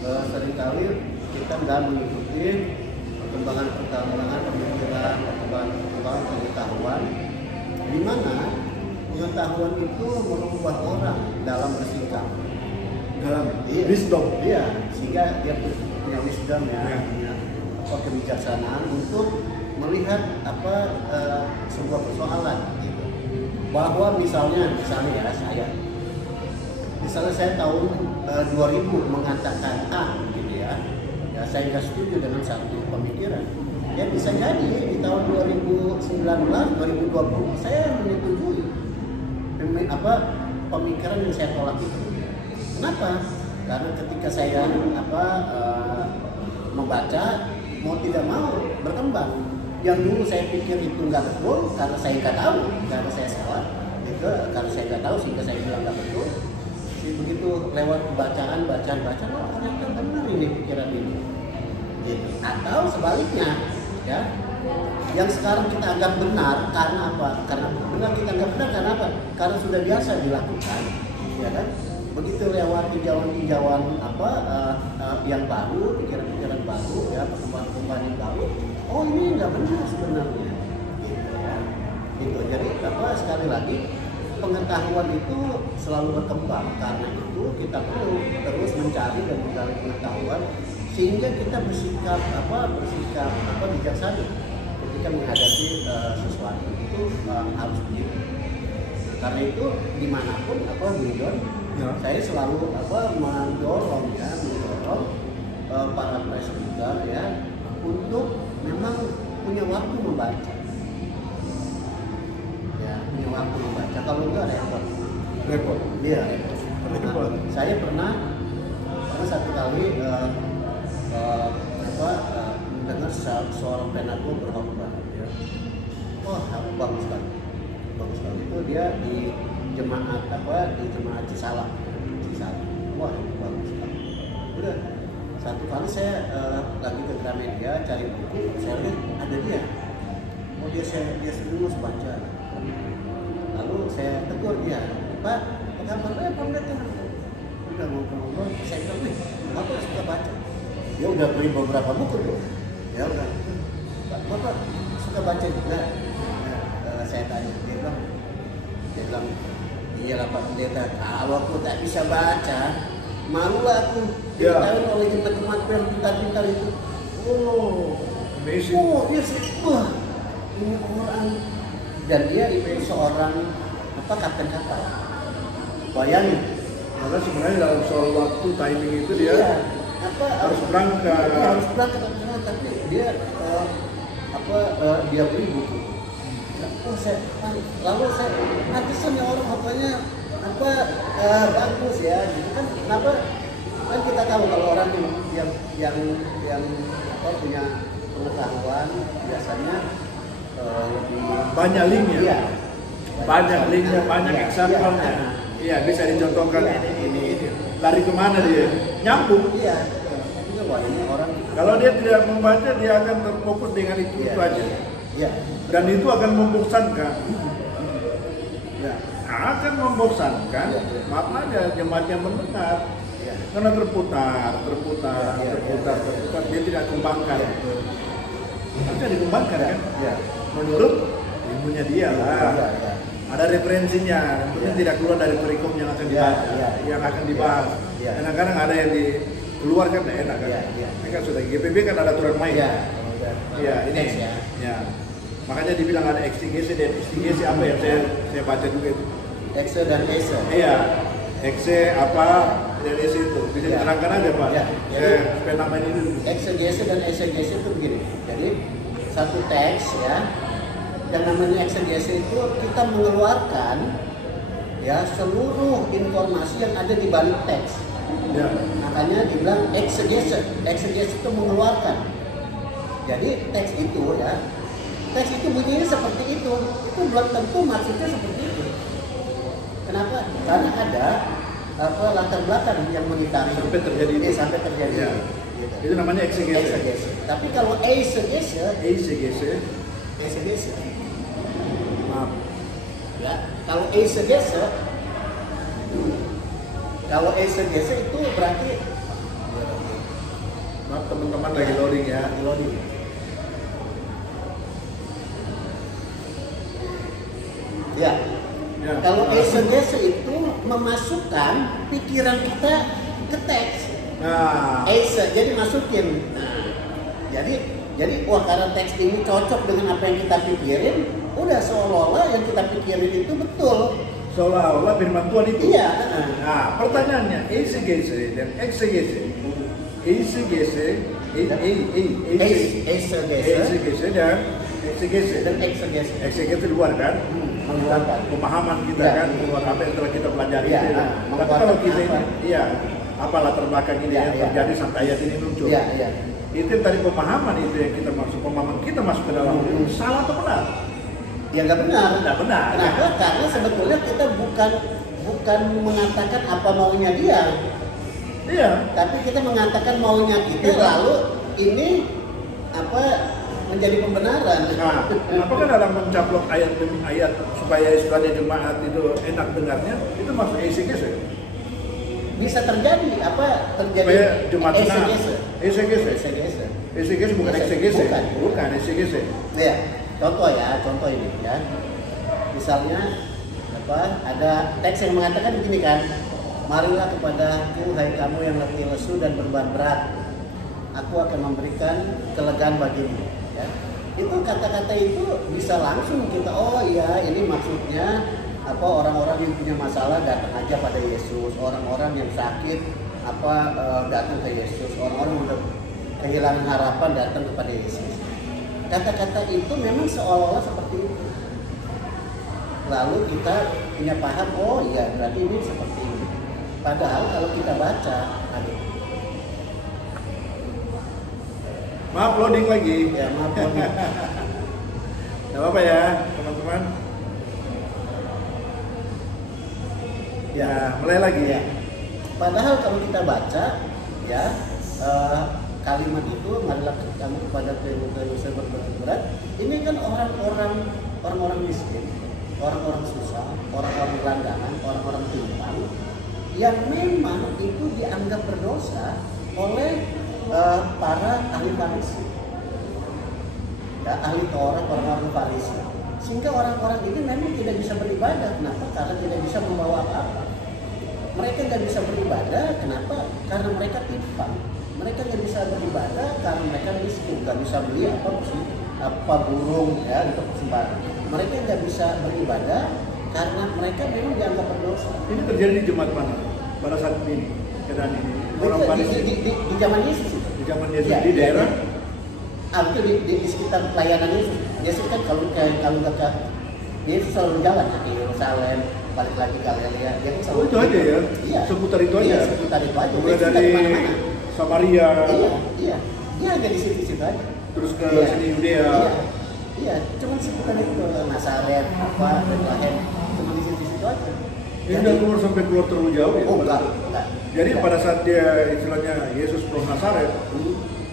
seringkali kita nggak mengikuti perkembangan pemikiran, perkembangan pengetahuan, di mana pengetahuan itu merubah orang dalam bersikap, dalam wisdom, sehingga dia punya wisdom punya kebijaksanaan untuk melihat sebuah persoalan, gitu. Bahwa misalnya saya tahun 2000 mengatakan A, gitu ya saya nggak setuju dengan satu pemikiran. Ya bisa jadi di tahun 2019, 2020 saya menyetujui pemikiran yang saya tolak itu. Kenapa? Karena ketika saya membaca, mau tidak mau berkembang. Yang dulu saya pikir itu nggak betul karena saya nggak tahu, karena saya salah, karena saya nggak tahu sehingga saya bilang nggak betul. Begitu lewat bacaan, oh ternyata benar ini pikiran ini. Gitu. Atau sebaliknya, ya, yang sekarang kita anggap benar karena apa? Karena benar kita anggap benar karena apa? Karena sudah biasa dilakukan, ya kan? Begitu lewat tinjauan yang baru, pikiran-pikiran baru, ya, perkembangan yang baru. Oh ini nggak benar sebenarnya, gitu ya. Gitu. Jadi sekali lagi pengetahuan itu selalu berkembang, karena itu kita perlu terus mencari dan menggali pengetahuan sehingga kita bersikap bijaksana ketika menghadapi sesuatu itu harus begitu. Karena itu dimanapun Bung John, saya selalu mendorong para presenter ya untuk memang punya waktu membaca. Punya waktu membaca, kalau enggak repot. Iya, repot. Saya pernah satu kali mendengar seorang penatua berkhotbah, ya. Wah, bagus sekali. Itu dia di jemaat Cisalak. Wah, bagus sekali. Udah satu kali saya lagi ke Gramedia cari buku, saya lihat ada dia. Dia serius baca. Lalu saya tegur dia, Pak, kabarnya pendeta. Udah ngobrol, saya bilang, nih, Bapak suka baca. Dia udah beli beberapa buku tuh. Ya udah, Bapak suka baca juga. Saya tanya, dia bilang, iyalah Pak Pendeta, kalau aku tak bisa baca, malulah aku diketahui oleh jemaat-jemaat yang pintar-pintar itu. Oh, amazing. Oh, dia wah, ini orang, dan dia itu seorang kapten kapal. Bayangin. Karena sebenarnya dalam soal waktu timing itu dia harus berangkat. Harus berangkat, tapi dia dia beli buku. Lalu saya pantesan ya orang apanya bagus ya, gitu kan? Kenapa? Kan kita tahu kalau orang yang punya pengetahuan biasanya lebih banyak linknya. Iya. Banyak linknya, banyak example-nya. Iya, bisa dicontohkan ini. Lari kemana dia? Nyambung. Iya. Wah, ini orang. Kalau dia tidak membaca, dia akan terfokus dengan itu aja. Iya. Dan itu akan membosankan. Ya. Akan membosankan. Maaf aja jemaat yang mendengar. Ya. Karena terputar. Dia tidak kembangkan. Harusnya dikembangkan kan? Ya. Menurut ilmunya dia lah. Ya. Ada referensinya, mungkin tidak keluar dari perikom yang akan dibaca, yang akan dibahas. Kadang-kadang ada yang dikeluarkan, tidak enak kan? Ini kan sudah GPB kan ada aturan main. Iya, ini. Ya. Makanya dibilang ada eksegesi dan eksegesi apa yang saya baca juga itu. Exe dan ese. Iya, exe apa dan ese itu. Bisa diterangkan aja Pak. Supaya namain ini. Eksegesi dan esegesi itu begini. Jadi satu teks ya. Dan namanya eksegesi itu kita mengeluarkan ya seluruh informasi yang ada di balik teks. Ya. Makanya dibilang eksegesi. Eksegesi itu mengeluarkan. Jadi teks itu bunyinya seperti itu belum tentu maksudnya seperti itu. Kenapa? Karena ada latar belakang yang mengitari sampai terjadi itu. Sampai terjadi. Ya. Gitu. Itu namanya eksegesi. Tapi kalau esegesi. Maaf. Ya, kalau esegesi itu berarti maaf teman-teman lagi loading ya. Ya. Kalau esegesi itu memasukkan pikiran kita ke teks. Jadi masukin. Jadi wah karena teks ini cocok dengan apa yang kita pikirin, udah seolah-olah yang kita pikirin itu betul. Seolah-olah firman Tuhan itu. Iya. Nah, pertanyaannya esegesi dan eksegesi. Esegesi dan eksegesi. Eksegesi luar kan? Pemahaman kita kan, luar apa yang telah kita pelajari. Tapi kalau kita ini, apa latar belakang ini yang terjadi sampai ayat ini muncul. Itu tadi pemahaman itu yang kita masuk, pemahaman kita masuk ke dalam itu salah atau benar? Ya nggak benar. Nggak benar. Kenapa? Karena sebetulnya kita bukan mengatakan apa maunya dia. Iya. Tapi kita mengatakan maunya kita, lalu ini menjadi pembenaran. Nah, apakah dalam mencaplok ayat demi ayat supaya jemaat itu enak dengarnya, itu maksud esegesi? Bisa terjadi supaya jemaat esegesi bukan eksegesi. Bukan esegesi. Ya, contoh ini ya. Misalnya ada teks yang mengatakan begini kan, marilah kepadaku hai kamu yang letih lesu dan beban berat, aku akan memberikan kelegaan bagimu. Ya. Itu kata-kata itu bisa langsung kita, oh iya ini maksudnya orang-orang yang punya masalah datang aja pada Yesus, orang-orang yang sakit datang ke Yesus, orang-orang yang kehilangan harapan datang kepada Yesus. Kata-kata itu memang seolah-olah seperti itu. Lalu kita punya paham, oh iya berarti ini seperti ini. Padahal kalau kita baca, maaf loading lagi. Ya maaf loading. Gak apa-apa ya teman-teman. Ya, mulai lagi ya. Padahal kalau kita baca ya kalimat itu marilah kamu kepada yang berat, ini kan orang-orang miskin orang-orang susah, orang-orang gelandangan, orang-orang timpang yang memang itu dianggap berdosa oleh para ahli Farisi, ya, ahli Taurat, orang-orang Farisi, sehingga orang-orang ini memang tidak bisa beribadah. Kenapa? Karena tidak bisa membawa apa-apa. Mereka nggak bisa beribadah. Kenapa? Karena mereka timpang. Mereka nggak bisa beribadah karena mereka miskin, nggak bisa beli apa burung ya untuk sembahyang. Mereka nggak bisa beribadah karena mereka memang dianggap berdosa. Ini terjadi di jemaat mana? Pada saat ini, keadaan ini. Orang Farisi Di zaman Yesus itu. di zaman Yesus Ya, di daerah. Itu di sekitar pelayanan Yesus. Yesus kan kalau nggak ke Yesus selalu jalan ya, ke Yerusalem, balik lagi ke Galilea. Dia kan selalu Itu aja ya? Iya. Seputar itu aja? Iya, seputar itu aja. Mulai Yesus nggak dari kemana-mana. Samaria, Iya. Dia ada di situ-situ aja. terus ke Iya. sini Yudea. Iya, cuman seputar itu Nazaret, apa, Bethlehem, cuma di situ-situ aja. Ini udah keluar terlalu jauh ya? Oh enggak. Jadi pada saat dia istilahnya Yesus from Nazaret,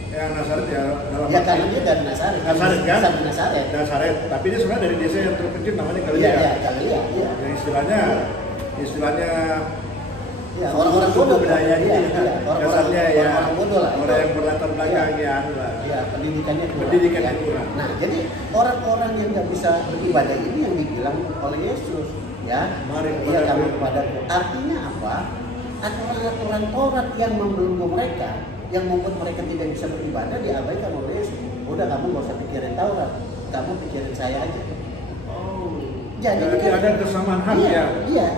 yang Nazaret ya dalam Ya karena dia dari Nazaret. Nazaret kan? Dari Nazaret. Nazaret, tapi dia sebenarnya dari desa yang terpencil namanya Iya, Galilea. iya, Galilea, iya. Yang istilahnya Ya, orang-orang bodoh budaya iya, ini iya. dasarnya ya Orang bodoh lah. orang yang berlatar belakang ya anu lah. Ya, pendidikannya kurang. Pendidikannya Ya. kurang. Nah, jadi orang-orang yang nggak bisa beribadah ini yang dibilang oleh Yesus, ya. Mari Iya, kepadaku. kamu kepadaku. Artinya apa? Aturan-aturan Taurat yang membelenggu mereka, yang membuat mereka tidak bisa beribadah diabaikan oleh Yesus. Udah, kamu nggak usah pikirin Taurat, kamu pikirin saya aja. Oh. Jadi ada kesamaan hak iya, ya. Iya,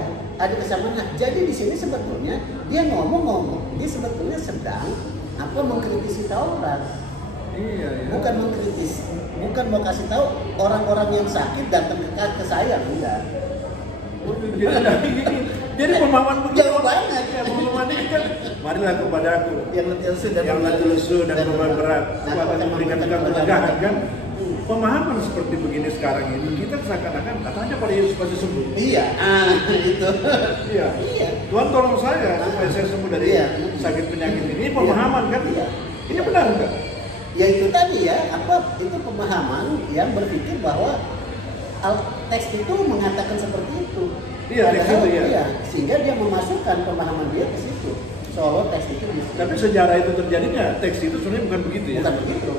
ada kesamaan hak. Jadi di sini sebetulnya dia ngomong, dia sebetulnya sedang apa mengkritisi Taurat. Iya. Bukan mengkritis, bukan mau kasih tahu orang-orang yang sakit datang ke saya, enggak. Jadi pemahaman begitu Jauh banget. Ya, pemahaman ini kan marilah kepadaku Yang letih lesu dan yang letih lesu dan beban berat, aku akan memberikan ketegangan kan. Pemahaman seperti begini sekarang ini kita seakan-akan katanya pada Yesus pasti sembuh. Iya, itu. Iya. Iya. Tuhan tolong saya supaya saya sembuh dari Iya. sakit penyakit ini. Pemahaman kan? Iya. Ini benar enggak? Ya itu tadi ya, itu pemahaman yang berpikir bahwa teks itu mengatakan seperti itu. Iya, teks itu ya. Iya, sehingga dia memasukkan pemahaman dia ke situ. Seolah teks itu di situ. Tapi sejarah itu terjadinya teks itu sebenarnya bukan begitu ya. Bukan begitu.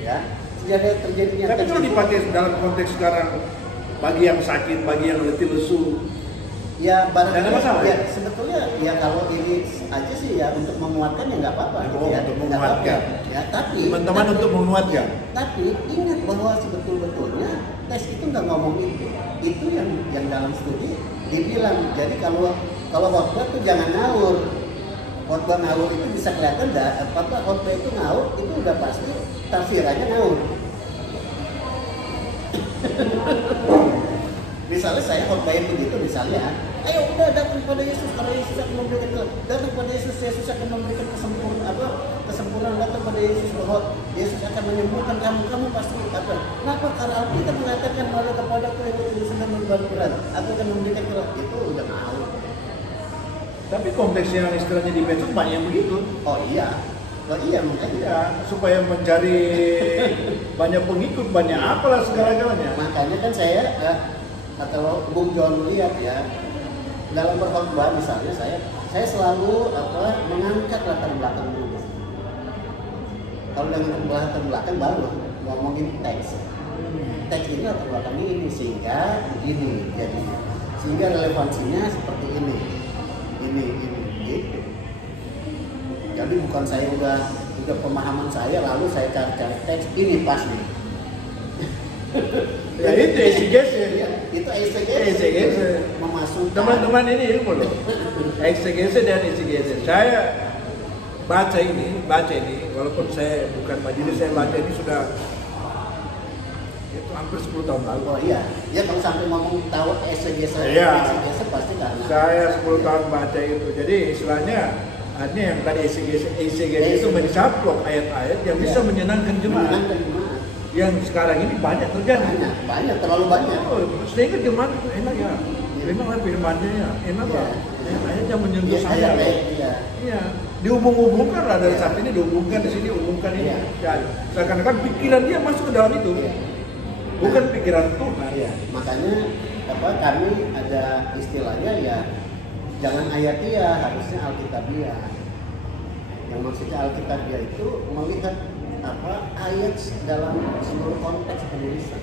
Ya, sejarah terjadinya Tapi teks kalau itu. dipakai dalam konteks sekarang bagi yang sakit, bagi yang letih lesu, Ya barangkali Tidak ada masalah, ya ya? sebetulnya ya kalau ini aja sih ya untuk menguatkan ya nggak apa-apa gitu ya. untuk Nggak apa-apa. menguatkan. Ya, teman-teman untuk menguatkan. Tapi ingat bahwa sebetul-betulnya tes itu nggak ngomong itu. Itu yang dalam studi dibilang. Jadi kalau khotbah tuh jangan ngawur. Khotbah ngawur itu bisa kelihatan khotbah itu ngawur itu udah pasti tafsirannya ngawur. Misalnya saya khotbahin begitu misalnya, ayo udah datang pada Yesus karena Yesus akan memberikan datang pada Yesus akan memberikan kesempurnaan datang pada Yesus bahwa Yesus akan menyembuhkan kamu pasti apa? Kenapa? Karena kita mengatakan malah kepadaku yang itu sudah membeban berat, aku akan memberikan itu udah mau. Tapi konteks yang istilahnya di medsos banyak yang begitu. Oh iya makanya. Ya, supaya mencari banyak pengikut, banyak apalah segala-galanya. Makanya kan saya atau Bung John lihat ya dalam berkhotbah misalnya saya selalu mengangkat latar belakang dulu. Kalau dengan latar belakang baru ngomongin teks. Teks ini latar belakangnya ini sehingga begini jadinya. Sehingga relevansinya seperti ini gitu. Jadi bukan saya udah pemahaman saya lalu saya cari teks ini pas nih. Ya itu exegese. Itu exegese. Memasukkan. Teman-teman ini ilmu loh. Exegese dan exegese. Saya baca ini, walaupun saya bukan majelis, saya baca ini sudah itu hampir 10 tahun lalu. Oh iya, ya kalau sampai ngomong tahu exegese pasti karena saya 10 tahun baca itu. Jadi istilahnya artinya yang tadi exegese itu mencaplok ayat-ayat yang bisa menyenangkan jemaat. Yang sekarang ini banyak terjadi. Banyak, terlalu banyak. Sehingga jemaat itu enak ya. Enaklah firmannya ya, enaklah. Ayatnya menyentuh saya. Iya. Dihubung-hubungkan lah dari saat ini dihubungkan di sini, hubungkan ini. Ya, seakan-akan pikiran dia masuk ke dalam itu. bukan pikiran Tuhan. Iya, makanya kami ada istilahnya ya, jangan ayatiah, harusnya alkitabiah. Yang maksudnya alkitabiah itu melihat ayat dalam seluruh konteks penulisan.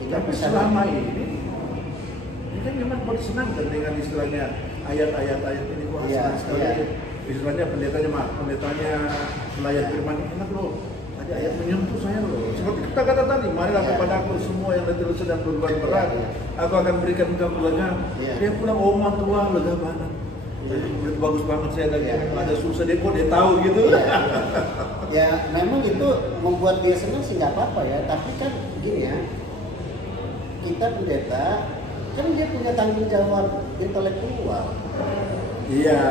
Sehingga Tapi bisa selama ini kan memang bersenang dengan istilahnya ayat ini. Wah, Iya, senang sekali. iya. Istilahnya pendetanya melayat firman, enak loh. Ada ayat menyentuh saya loh. Seperti kata tadi, marilah Iya. kepada aku semua yang letih lesu dan beban berat. Iya. Aku akan berikan engkau kebahagiaan. Iya. Dia pulang, oh tua lega banget. Jadi bagus banget saya lagi. Iya. Ada susah dia kok dia tahu gitu. Iya, iya. Ya memang itu membuat dia senang sih nggak apa-apa ya, tapi kan gini ya, kita pendeta kan dia punya tanggung jawab intelektual. Iya.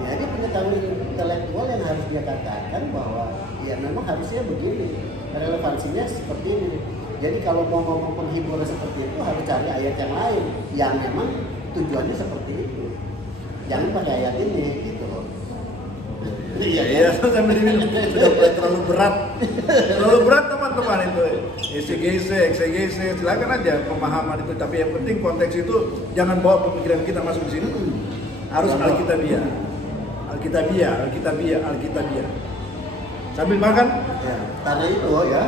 Ya dia punya tanggung intelektual yang harus dia katakan bahwa ya memang harusnya begini, relevansinya seperti ini. Jadi kalau mau ngomong penghibur seperti itu harus cari ayat yang lain yang memang tujuannya seperti itu. Jangan pakai ayat ini gitu loh. Iya, sambil diminum sudah terlalu berat. Terlalu berat teman-teman itu. Eksegese, silakan aja pemahaman itu. Tapi yang penting konteks itu jangan bawa pemikiran kita masuk di sini. Harus Alkitabiah. Sambil makan. Ya, karena itu ya,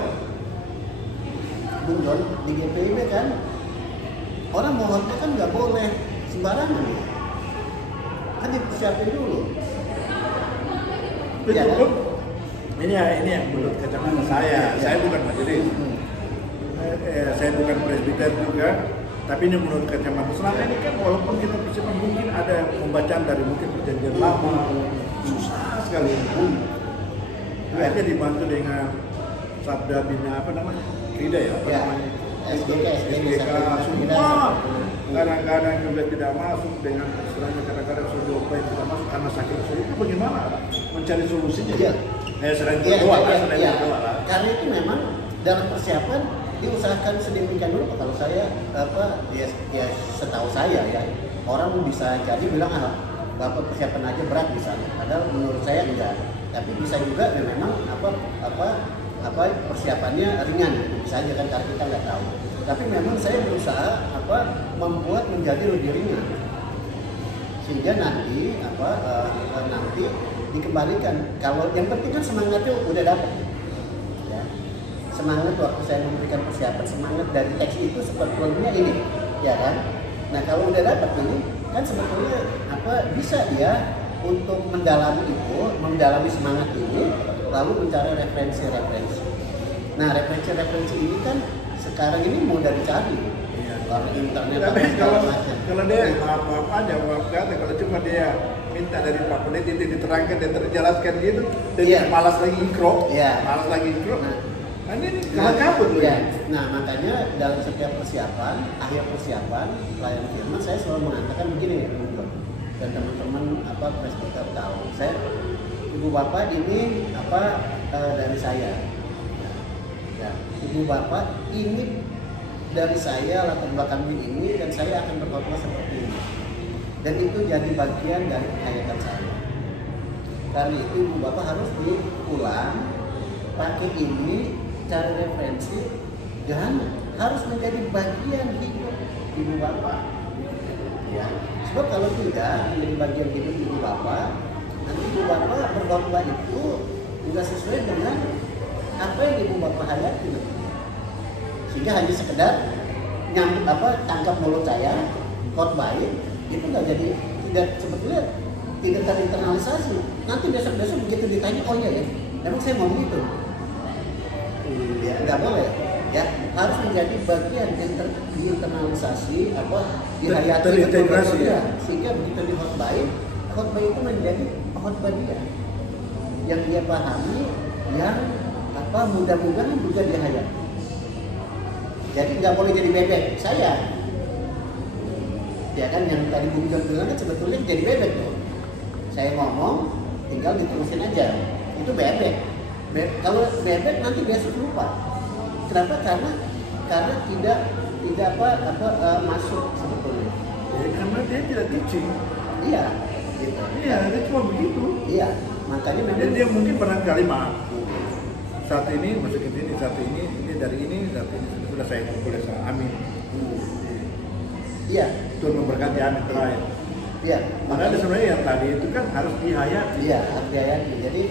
Bung Don di GPIB kan orang mohonnya kan nggak boleh sembarangan, kan dipersiapin dulu. Betul. Ya, kan? Ini yang menurut kacamata saya. Ya. Saya bukan majelis. Saya bukan presbiter juga. Tapi ini menurut kacamata selama ini kan walaupun kita persiapan mungkin ada pembacaan dari mungkin perjanjian lama, susah sekali. Akhirnya dibantu dengan sabda bina apa namanya? Krida ya? Apa Ya. namanya? SGK, semua kadang-kadang juga tidak masuk dengan istilahnya kadang-kadang sudah upaya tidak masuk karena sakit itu bagaimana mencari solusinya? Iya. Selain Iya, berdoa iya, selain iya. berdoa lah. Karena itu memang dalam persiapan diusahakan sedemikian dulu. Kalau saya ya setahu saya ya, orang bisa jadi bilang bapak persiapan aja berat misalnya, padahal menurut saya enggak. Tapi bisa juga ya memang persiapannya ringan, bisa aja kan, karena kita nggak tahu. Tapi memang saya berusaha membuat menjadi lebih ringan, sehingga nanti nanti dikembalikan. Kalau yang penting kan semangatnya udah dapat. Ya. Semangat waktu saya memberikan persiapan, semangat dari teks itu sebetulnya ini, ya kan? Nah kalau udah dapat ini, kan sebetulnya bisa dia untuk mendalami semangat ini, lalu mencari referensi-referensi. Nah referensi-referensi ini kan sekarang ini mudah dicari. Karena internet. Tapi kalau dia maaf aja, maaf kata, kalau cuma dia minta dari Pak Pendeta itu diterangkan dan terjelaskan gitu, dan dia malas lagi ikro, Nah, ini kalah kabut loh. Ya. Nah makanya dalam setiap persiapan, akhir persiapan pelayanan firman, saya selalu mengatakan begini ya, dan teman-teman presbiter tahu, saya ibu bapak ini dari saya. Ya, ibu bapak ini dari saya, latar belakang ini, dan saya akan berkhotbah seperti ini. Dan itu jadi bagian dari penghayatan saya. Karena itu ibu bapak harus diulang, pakai ini, cari referensi, dan harus menjadi bagian hidup ibu bapak. Ya, sebab kalau tidak menjadi bagian hidup ibu bapak, nanti ibu bapak berkhotbah itu tidak sesuai dengan apa yang ibu bapak hayati. Sehingga hanya sekedar tangkap mulut saya, khotbahin, itu nggak jadi, sebetulnya tidak terinternalisasi. Nanti besok-besok begitu ditanya, oh iya ya, memang saya mau gitu. Ya nggak boleh, ya harus menjadi bagian diinternalisasi, dihayati, terintegrasi ya. Sehingga begitu dikhotbahin, khotbah itu menjadi khotbah dia, yang dia pahami, yang mudah-mudahan juga dia hayati. Jadi nggak boleh jadi bebek saya. Ya kan yang tadi Bung John bilang kan sebetulnya jadi bebek tuh. Saya ngomong tinggal diterusin aja. Itu bebek. Kalau bebek nanti besok lupa. Kenapa? Karena tidak masuk sebetulnya. Ya, karena dia tidak teaching. Iya. Gitu. Iya, dia cuma begitu. Iya. Makanya memang dia mungkin barangkali saat ini masukin ini, saat ini dari ini, tapi sudah saya boleh saya amin. Iya. Tuhan memberkati amin terakhir. Iya. Padahal sebenarnya yang tadi itu kan harus dihayati. Iya, harus dihayati. Jadi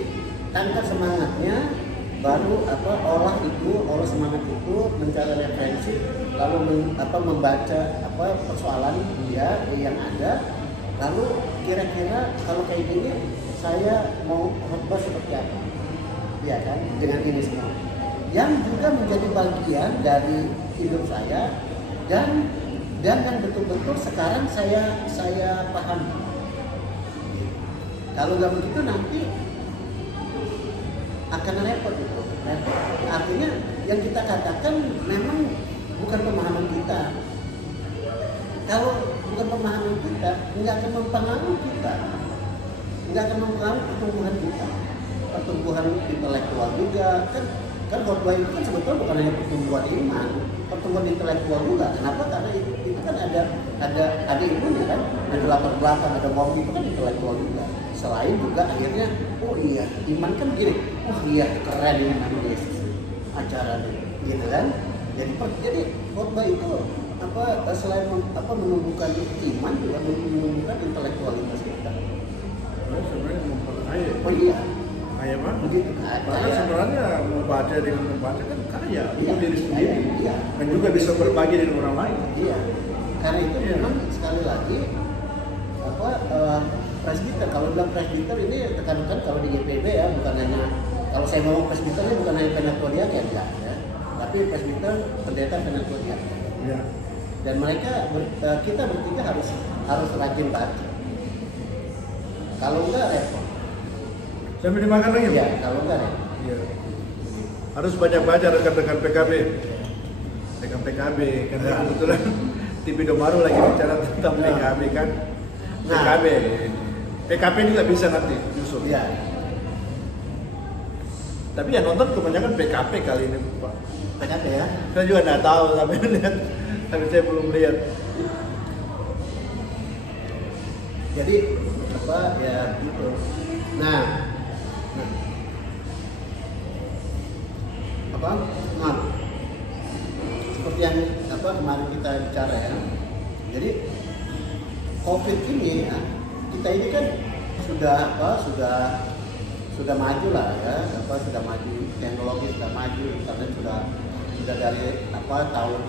tangkap semangatnya, baru olah semangat itu, mencari referensi, lalu membaca persoalan dia yang ada, lalu kira-kira kalau kayak gini saya mau khotbah seperti apa, ya kan, dengan ini semua yang juga menjadi bagian dari hidup saya dan yang betul-betul sekarang saya paham. Kalau nggak begitu nanti akan repot itu. Artinya yang kita katakan memang bukan pemahaman kita. Kalau bukan pemahaman kita, nggak akan mempengaruhi kita, nggak akan mempengaruhi pertumbuhan kita, pertumbuhan intelektual juga kan khotbah itu kan sebetulnya bukan hanya pertumbuhan iman, pertumbuhan intelektual juga. Kenapa? Karena itu kan ada ilmunya kan, ada latar belakang, ada ngomong, itu kan intelektual juga. Selain juga akhirnya, oh iya, iman kan gini, oh iya keren ini namanya acara gitu kan. Jadi khotbah itu selain menumbuhkan iman juga menumbuhkan intelektualitas kita. Sebenarnya memperkaya. Oh iya. Kaya banget. Begitu. Karena sebenarnya membaca dengan membaca kan kaya untuk diri sendiri. Iya. Dan juga bisa berbagi dengan orang lain. Iya. Karena itu memang sekali lagi presbiter, kalau bilang presbiter ini tekan-tekan kalau di GPB ya, bukan hanya kalau saya ngomong presbiter ini bukan hanya penatua diaken ya, tapi presbiter pendeta penatua diaken. Iya. Dan mereka kita bertiga harus rajin baca. Kalau enggak repot. Sambil dimakan lagi? Ya, kalau enggak repot. Iya. Harus banyak baca rekan-rekan PKB. Rekan PKB karena kebetulan TV Domaru lagi bicara tentang PKB kan. PKB. PKB ini nggak bisa nanti Yusuf. Iya. Tapi yang nonton kebanyakan PKP kali ini Pak. PKB ya. Saya juga nggak tahu tapi lihat, tapi saya belum lihat. Jadi ya gitu. Nah seperti yang kemarin kita bicara ya. Jadi COVID ini ya, kita ini kan sudah maju lah ya, sudah maju, teknologi sudah maju, internet sudah dari tahun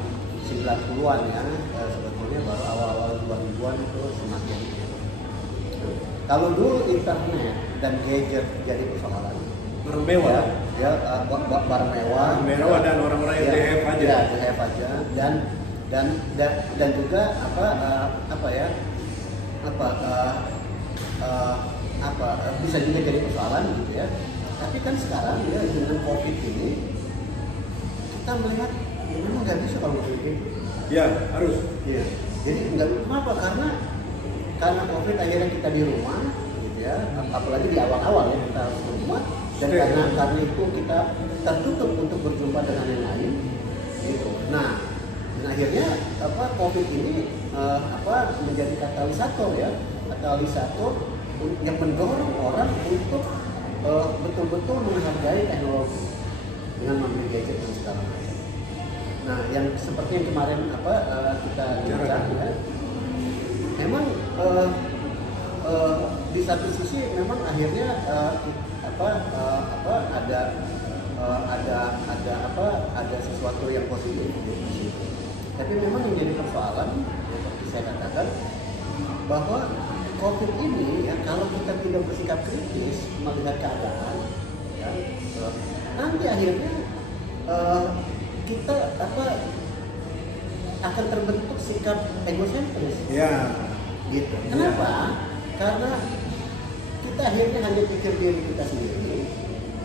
90-an ya, sebetulnya baru awal-awal 2000-an itu semakin. Kalau dulu internet dan gadget jadi persoalan, Barang mewah. Ya, barang mewah dan orang-orang yang DHF aja. Ya, DHF aja dan juga bisa juga jadi persoalan gitu ya. Tapi kan sekarang ya dengan COVID ini kita melihat memang nggak bisa kalau begini. Ya harus. Iya. Jadi nggak, kenapa? Karena COVID akhirnya kita di rumah, gitu ya. Apalagi di awal-awal ya kita harus di rumah, dan karena itu kita tertutup untuk berjumpa dengan yang lain, gitu. Nah, dan akhirnya COVID ini menjadi katalisator ya, katalisator yang mendorong orang untuk betul-betul menghargai teknologi dengan membeli gadget dan segala macam. Nah, yang seperti yang kemarin kita bicara ya, memang di satu sisi memang akhirnya ada sesuatu yang positif di situ. Tapi memang yang jadi persoalan seperti saya katakan bahwa COVID ini ya, kalau kita tidak bersikap kritis melihat keadaan ya, nanti akhirnya kita akan terbentuk sikap egosentris. Ya. Gitu. Kenapa? Karena kita akhirnya hanya pikir diri kita sendiri,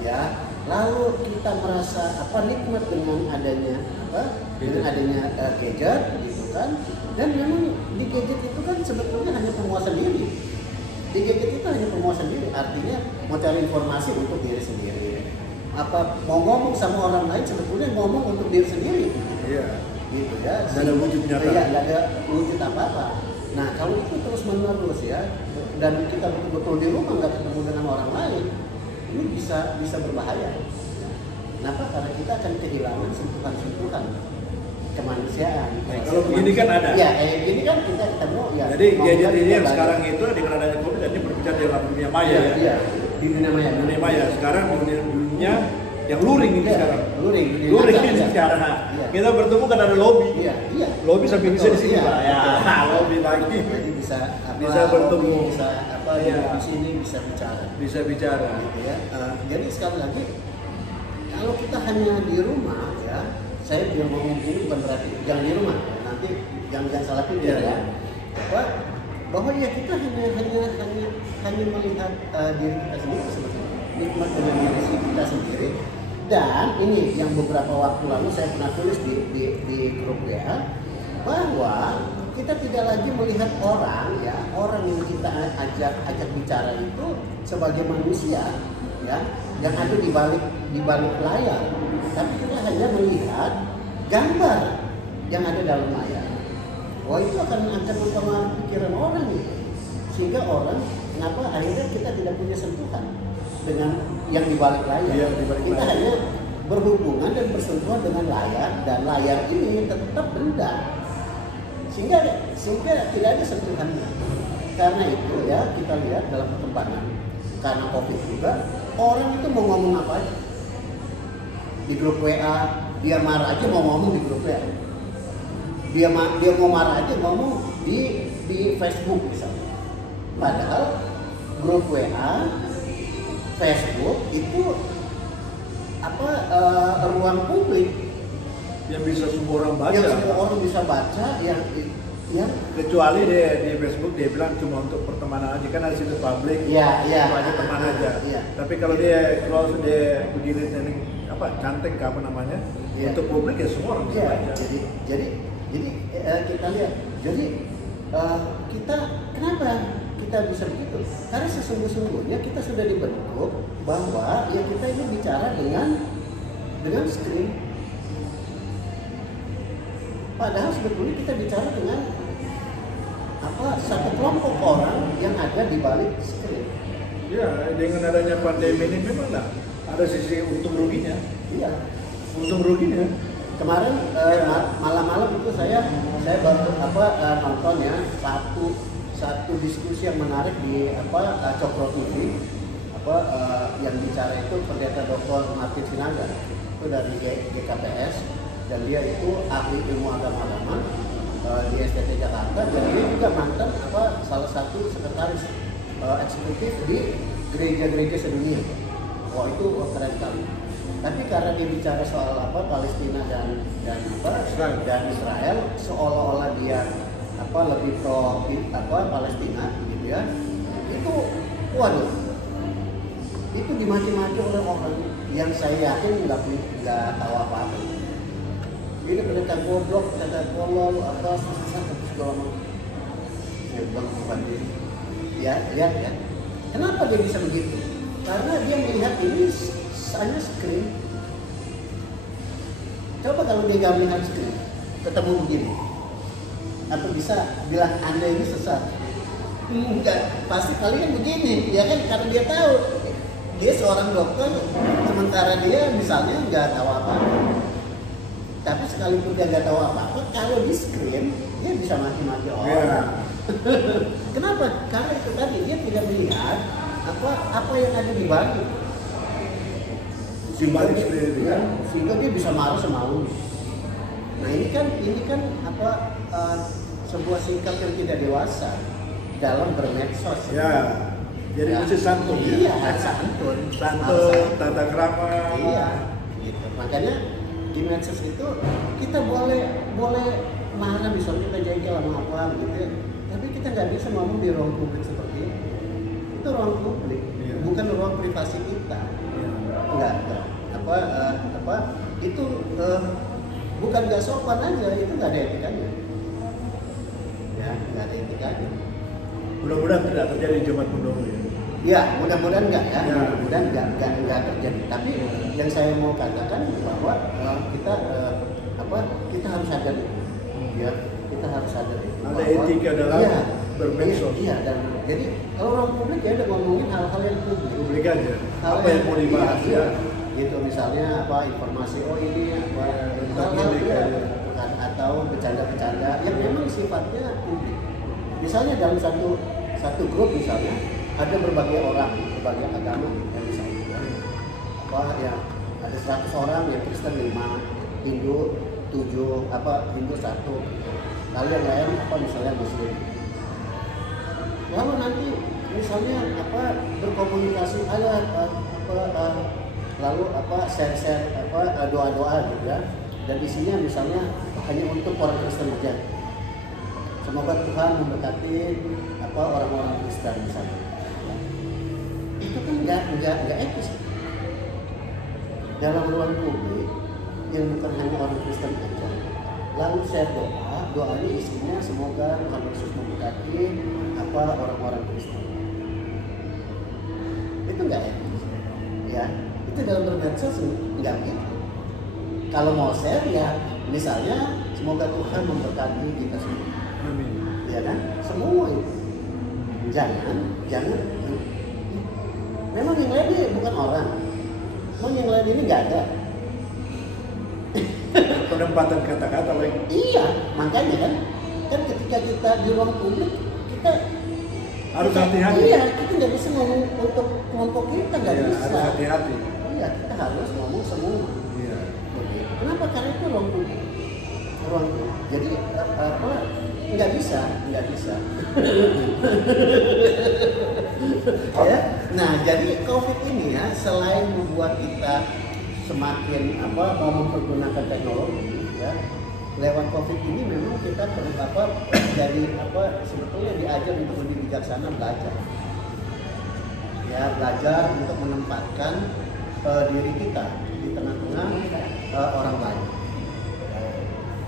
ya. Lalu kita merasa nikmat dengan adanya gadget, gitu kan? Dan memang di gadget itu kan sebetulnya hanya pemuasan diri. Di gadget itu hanya pemuasan diri, artinya mau cari informasi untuk diri sendiri. Mau ngomong sama orang lain sebetulnya ngomong untuk diri sendiri. Iya. Gitu ya. Tidak ada wujud nyata. Iya, tidak ada wujud apa-apa. Nah, kalau itu terus menerus ya, dan kita betul-betul di rumah nggak ketemu dengan orang lain, ini bisa berbahaya. Kenapa? Karena kita akan kehilangan sentuhan-sentuhan kemanusiaan. Kalau begini kan ada. Ya, ini kan kita ketemu ya. Jadi gadget ini yang sekarang itu dengan adanya COVID ini berbicara dalam dunia maya ya. Iya, di dunia maya. Dunia maya sekarang dunia yang luring ini sekarang. Luring ini sekarang. Iya. Kita bertemu kan ada lobby. Iya. Lobby sampai bisa di sini Iya. Pak. Ya, lobby lagi. Jadi bisa bertemu. bisa Iya. di sini bisa bicara. Bisa bicara. Gitu ya. Jadi sekali lagi kalau kita hanya di rumah ya, saya bilang ngomong ini bukan berarti jangan di rumah, nanti jangan salah pikir ya. Bahwa ya kita hanya melihat diri kita sendiri sebetulnya, nikmat dengan diri kita sendiri. Dan ini yang beberapa waktu lalu saya pernah tulis di grup WA bahwa kita tidak lagi melihat orang yang kita ajak bicara itu sebagai manusia ya yang ada di balik layar, tapi kita hanya melihat gambar yang ada dalam layar. Wah, itu akan mempengaruhi pikiran orang gitu. Sehingga orang kenapa akhirnya kita tidak punya sentuhan dengan yang di balik layar. Iya, Kita hanya berhubungan dan bersentuhan dengan layar, dan layar ini tetap benda. Sehingga tidak ada sentuhannya. Karena itu ya kita lihat dalam perkembangan karena COVID juga, orang itu mau ngomong apa aja di grup WA, dia marah aja mau ngomong di grup WA, dia mau marah aja ngomong di Facebook misalnya. Padahal grup WA, Facebook itu ruang publik yang bisa semua orang baca. Yang semua orang bisa baca, yang kecuali di Facebook dia bilang cuma untuk pertemanan aja, kan ada situ publik. Iya. Aja teman aja. Iya. Tapi kalau dia close, dia begini cantik apa namanya? Iya. Untuk publik ya semua orang bisa baca. Jadi kita lihat. Jadi kita kenapa kita bisa begitu? Karena sesungguhnya kita sudah dibentuk bahwa ya kita ini bicara dengan screen. Padahal sebetulnya kita bicara dengan satu kelompok orang yang ada di balik screen. Ya, dengan adanya pandemi ini memang ada sisi untung ruginya. Iya. Untung ruginya. Kemarin malam-malam itu saya baru nonton ya satu diskusi yang menarik di Cokro TV yang bicara itu Pendeta Dr. Martin Sinaga itu dari GKPS, dan dia itu ahli ilmu agama di STT Jakarta, dan dia juga mantan salah satu sekretaris eksekutif di gereja-gereja sedunia. Wah, itu keren sekali. Tapi karena dia bicara soal Palestina dan Israel, seolah-olah dia lebih pro Palestina gitu ya. Itu waduh. Itu dimaki-maki oleh orang yang saya yakin nggak tahu apa-apa. Ini pendeta goblok, pendeta tolol, segala macam. Saya bilang bukan diri. Ya. Kenapa dia bisa begitu? Karena dia melihat ini hanya screen. Coba kalau dia nggak melihat screen, ketemu begini, apa bisa bilang Anda ini sesat? Enggak, pasti kalian begini, ya kan? Karena dia tahu dia seorang dokter, sementara dia misalnya nggak tahu apa-apa. Tapi sekalipun dia nggak tahu apa-apa, kalau di screen dia bisa maki-maki orang. Yeah. Kenapa? Karena itu tadi dia tidak melihat apa yang ada di balik. Sehingga dia bisa marah semalu. Nah ini kan sebuah sikap yang tidak dewasa dalam bermedsos. Ya. Jadi mesti santun. Iya, santun, tata krama. Iya, gitu. Makanya di medsos itu kita boleh marah, misalnya kita jengkel sama apa gitu ya. Tapi kita nggak bisa ngomong di ruang publik seperti itu. Itu ruang publik, bukan ruang privasi kita. Enggak. Itu bukan nggak sopan aja, itu nggak ada etikanya. Ya, nggak ada etikanya. Mudah-mudahan tidak terjadi Jumat Mendung ya. Ya, mudah-mudahan enggak ya. Mudah-mudahan enggak terjadi. Tapi yang saya mau katakan bahwa kita harus sadar itu. Ya, kita harus sadar itu. Ada etika dalam bermedsos. Iya, dan jadi kalau orang publik ya udah ngomongin hal-hal yang publik. Publik aja. Apa yang mau dibahas ya. gitu, misalnya apa informasi ini apa atau bercanda-bercanda yang memang sifatnya publik. Misalnya dalam satu grup misalnya ada berbagai orang, berbagai agama ya, misalnya apa ya ada 100 orang yang Kristen 5, Hindu 7, Hindu 1, lalu yang lain misalnya Muslim. Lalu nanti misalnya berkomunikasi lalu share doa-doa gitu ya, dan isinya misalnya hanya untuk orang Kristen saja. Semoga Tuhan memberkati orang-orang Kristen misalnya. Itu kan nggak etis. Dalam ruang publik yang bukan hanya orang Kristen aja, lalu share doanya isinya semoga Tuhan Yesus memberkati orang-orang Kristen. Itu nggak etis, ya. Itu dalam bermedsos nggak gitu. Kalau mau share ya, misalnya semoga Tuhan memberkati kita semua. Amin. Ya kan? Semua itu. Jangan. Memang yang lain ini bukan orang. Memang yang lain ini nggak ada. Penempatan kata-kata lagi. Iya, makanya kan ketika kita di ruang publik kita harus hati-hati. Iya, kita nggak bisa ngomong untuk kelompok kita, nggak bisa. Harus hati-hati. Iya, kita harus ngomong semua. Iya. Kenapa? Karena itu ruang publik. Jadi nggak bisa. Ya. Nah, jadi COVID ini ya selain membuat kita semakin mau mempergunakan teknologi ya, lewat COVID ini memang kita perlu sebetulnya diajar untuk lebih bijaksana belajar untuk menempatkan diri kita di tengah-tengah orang lain,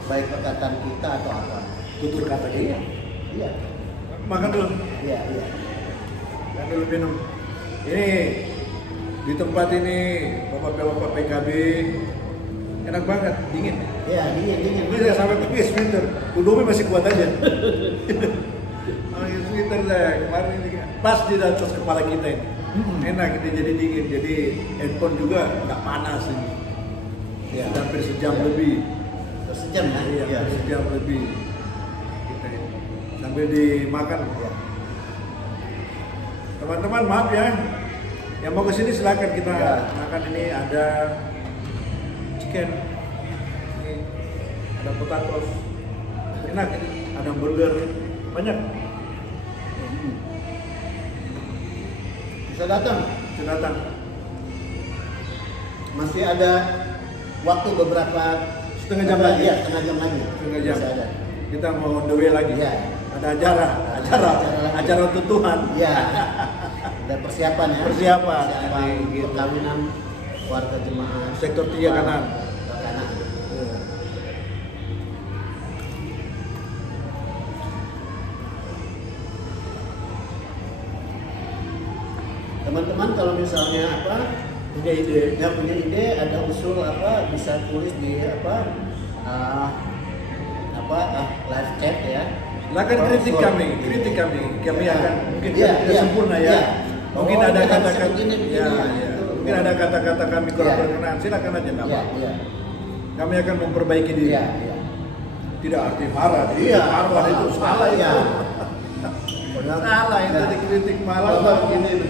baik perkataan kita atau apa. Tutur kata kita. Iya. Makan dulu. Iya. Makan dulu minum. Ini di tempat ini bapak-bapak PKB enak banget, dingin. Iya, dingin. Ini saya sampai pergi sweater. Udomi masih kuat aja. Sweater dah kemarin ini pas di atas kepala kita ini. Enak ini jadi dingin, jadi handphone juga nggak panas ini. Ya. Sudah hampir sejam lebih. Sejam ya? Iya, sejam lebih. Kita ini. Sambil dimakan. Ya. Teman-teman maaf ya. Yang mau kesini silakan kita makan. Ini ada chicken, ini ada potatoes, enak ini, ada burger, banyak. Bisa datang. Masih ada waktu beberapa setengah jam lagi. Ya, setengah jam lagi. Kita mau on the way lagi. Ya. Ada acara untuk Tuhan. Iya. Ada persiapan ya. Persiapan perkawinan warga jemaah sektor 3 kanan. Teman-teman kalau misalnya punya ide, ada usul bisa tulis di live chat ya. Silakan kritik kami akan mungkin tidak sempurna ya. Mungkin ada kata-kata mungkin ada kata-kata kami kurang berkenan, silakan aja nama. Kami akan memperbaiki diri. Tidak arti marah, marah itu salah ya. Salah itu dikritik malah begini.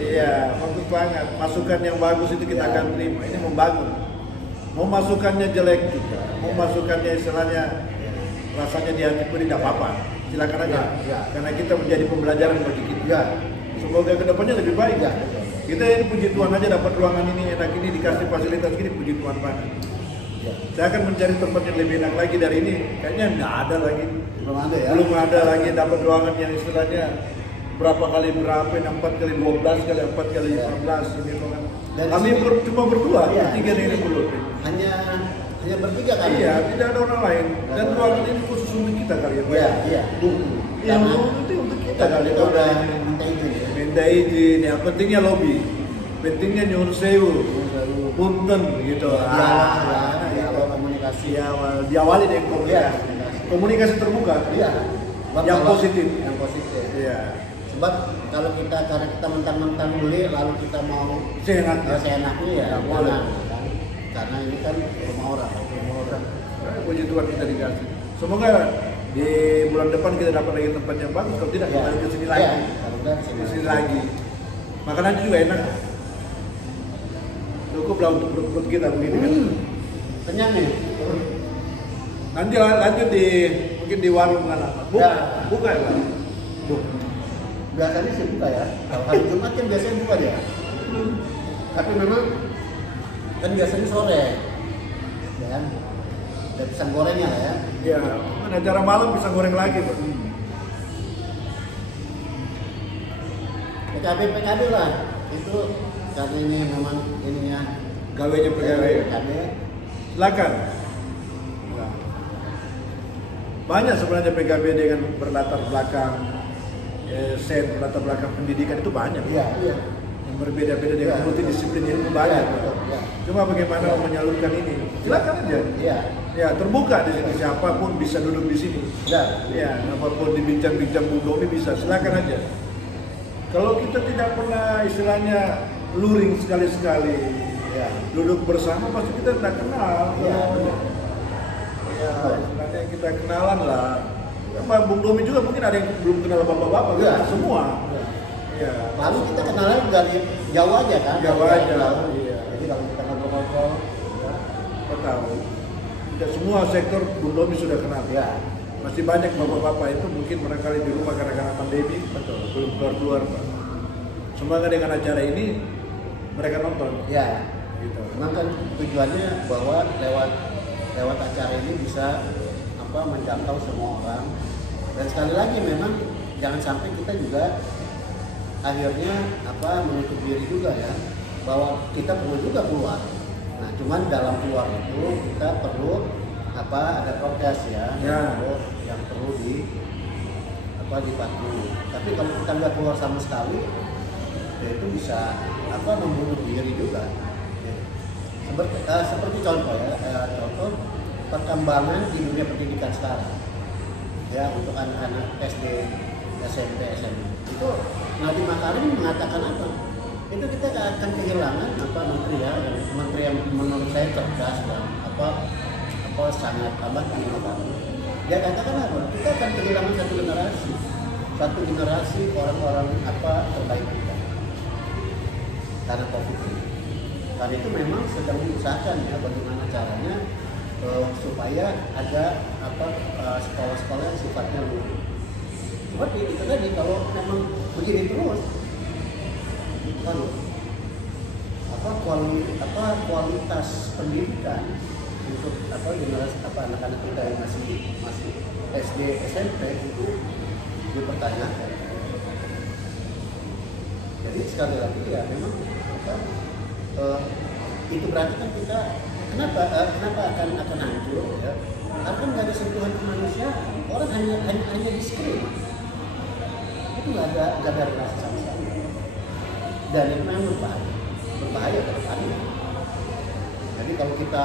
Iya, bagus banget. Masukan yang bagus itu kita akan terima. Ini membangun. Mau masukannya jelek juga, mau masukannya istilahnya rasanya di hati pun tidak apa-apa. Silakan aja. Karena kita menjadi pembelajaran bagi kita. Semoga kedepannya lebih baik. Kita ini puji Tuhan aja dapat ruangan ini enak ini, dikasih fasilitas gini, puji Tuhan banget. Saya akan mencari tempat yang lebih enak lagi dari ini. Kayaknya nggak ada lagi. Belum ada lagi dapat ruangan yang istilahnya berapa kali berapa, 4 kali 12 kali 4 kali 15 ini ruangan. Kami cuma berdua, bertiga ini belum. Hanya bertiga kan? Iya, tidak ada orang lain. Dan ruangan ini khusus untuk kita kali ya. Iya. Itu untuk kita kali. Kita udah minta izin. Yang pentingnya lobby. Pentingnya nyuruh sewu. Punten gitu. Komunikasi. Diawali dari komunikasi. Komunikasi terbuka. Iya. Yang positif. Iya. Sebab kalau karena kita mentang-mentang beli lalu kita mau seenaknya ya boleh kan? Karena ini kan rumah orang. Puji Tuhan kita dikasih. Semoga di bulan depan kita dapat lagi tempat yang bagus. Kalau tidak kita ke sini lagi. Ke sini lagi. Makanannya juga enak. Cukup lah untuk perut kita begini kan. Kenyang nih. Nanti lanjut mungkin di warung kan. Buka ya. Biasanya sih buka ya. Kalau hari Jumat kan biasanya buka dia. Tapi memang kan biasanya sore. Ya kan? Ada pisang gorengnya ya. Iya, kan acara malam pisang goreng lagi, Pak. PKB lah. Itu karena ini memang ininya Gawenya pegawai. PKB. Silakan. Nah. Banyak sebenarnya PKB dengan berlatar belakang berlatar belakang pendidikan itu banyak. Iya. Yang berbeda-beda dengan multidisiplin ilmu banyak. Ya. Cuma bagaimana menyalurkan ini? Silakan aja. Iya. Ya, terbuka di sini, siapapun bisa duduk di sini. Ya, apapun dibincang-bincang Bung Domi bisa, silakan aja. Kalau kita tidak pernah istilahnya luring sekali-sekali, ya, duduk bersama pasti kita tidak kenal. Ya, istilahnya kita kenalan lah. Sama Bung Domi juga mungkin ada yang belum kenal bapak-bapak, ya. Semua. Ya. Lalu kita kenalan dari jauh aja kan? Jauh aja. Iya. Jadi kalau kita ngobrol-ngobrol, kita tahu. Tidak semua sektor Bung Domi sudah kenal. Ya. Masih banyak bapak-bapak itu mungkin barangkali di rumah karena pandemi, belum keluar Pak. Semoga dengan acara ini mereka nonton. Ya. Gitu. Memang kan tujuannya bahwa lewat acara ini bisa menjangkau semua orang. Dan sekali lagi memang jangan sampai kita juga akhirnya menutup diri juga ya, bahwa kita perlu juga keluar. Nah, cuman dalam keluar itu kita perlu ada prokes ya. Yang perlu dipatuhi. Tapi kalau kita nggak keluar sama sekali, ya itu bisa membunuh diri juga. Ya. Seperti contoh ya, contoh perkembangan di dunia pendidikan sekarang. Ya, untuk anak-anak SD, SMP, SMA. Itu Nadiem Makarim mengatakan apa? Itu kita akan kehilangan menteri yang menurut saya cerdas dan sangat inovatif. Dia katakan apa? Kita akan kehilangan satu generasi orang-orang terbaik kita karena COVID ini. Karena itu memang sedang diusahakan ya bagaimana caranya supaya ada sekolah-sekolah yang sifatnya luring. Seperti itu tadi, kalau memang begini terus, kualitas pendidikan untuk generasi anak-anak kita yang masih SD SMP itu dipertanyakan. Jadi sekali lagi ya memang itu berarti kan kita kenapa akan hancur ya? Karena nggak ada sentuhan kemanusiaan, orang hanya di screen. Itu nggak ada relasi sama sekali. Dan itu memang berbahaya ke depannya. Jadi kalau kita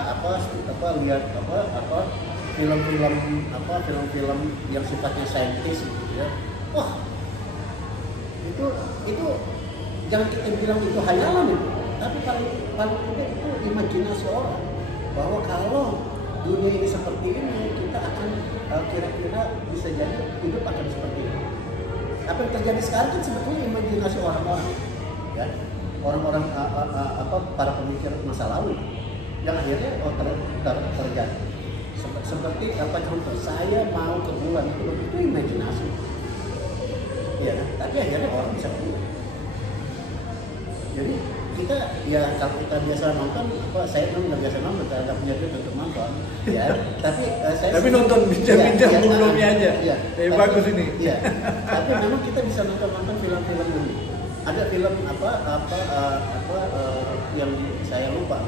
lihat film-film yang sifatnya saintis gitu ya, wah itu jangan kita bilang itu hayalan itu, tapi paling tidak itu imajinasi orang bahwa kalau dunia ini seperti ini kita akan kira-kira bisa jadi hidup akan seperti ini. Apa yang terjadi sekarang kan sebetulnya imajinasi orang-orang, ya orang-orang para pemikir masa lalu yang akhirnya terjadi. Seperti contoh saya mau ke bulan itu imajinasi, ya kan? Tapi akhirnya orang bisa keluar. Jadi kita ya kalau kita biasa nonton, saya nggak biasa nonton, karena nggak punya duit untuk nonton, ya. Tapi nonton bincang-bincang Bung Domi aja. Iya. Bagus ini. Iya. Tapi memang kita bisa nonton film-film ini. Ada film yang saya lupa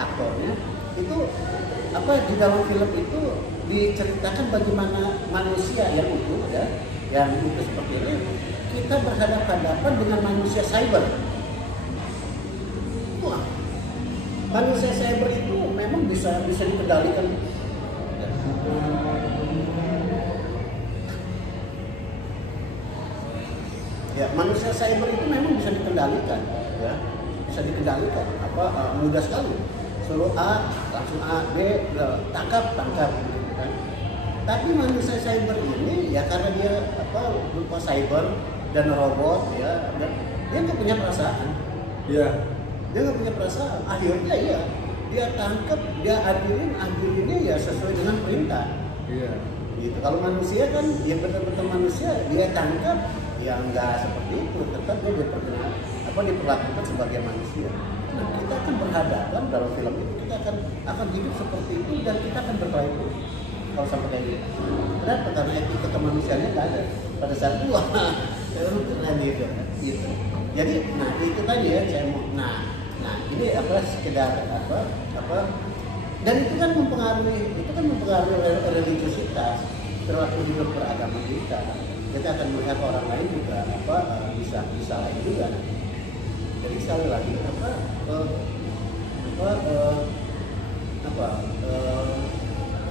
aktornya itu di dalam film itu diceritakan bagaimana manusia yang utuh ya, yang utuh seperti ini kita berhadapan-hadapan dengan manusia cyber. Wah, manusia cyber itu memang bisa dikendalikan. Ya, manusia cyber itu memang bisa dikendalikan, ya, bisa dikendalikan. Mudah sekali. Suruh A, langsung A, B, tangkap, gitu kan. Tapi manusia cyber ini ya karena dia berupa cyber dan robot, ya, dan dia nggak punya perasaan. Iya. Dia nggak punya perasaan. Akhirnya ya dia tangkap, dia adilinnya ya sesuai dengan perintah. Iya. Gitu. Kalau manusia kan ya betul-betul manusia, dia tangkap ya nggak seperti itu, tetap dia diperlakukan sebagai manusia. Nah, kita akan berhadapan dalam film itu, kita akan hidup seperti itu dan kita akan berkelahi terus kalau sampai kayak gitu. Kenapa? Karena etika kemanusiaannya nggak ada pada saat itu. Keren gitu. Jadi, nah itu tadi ya saya mau. Nah ini sekedar dan itu kan mempengaruhi religiositas, perilaku hidup beragama kita. Kita akan melihat orang lain juga bisa lain juga. Jadi sekali lagi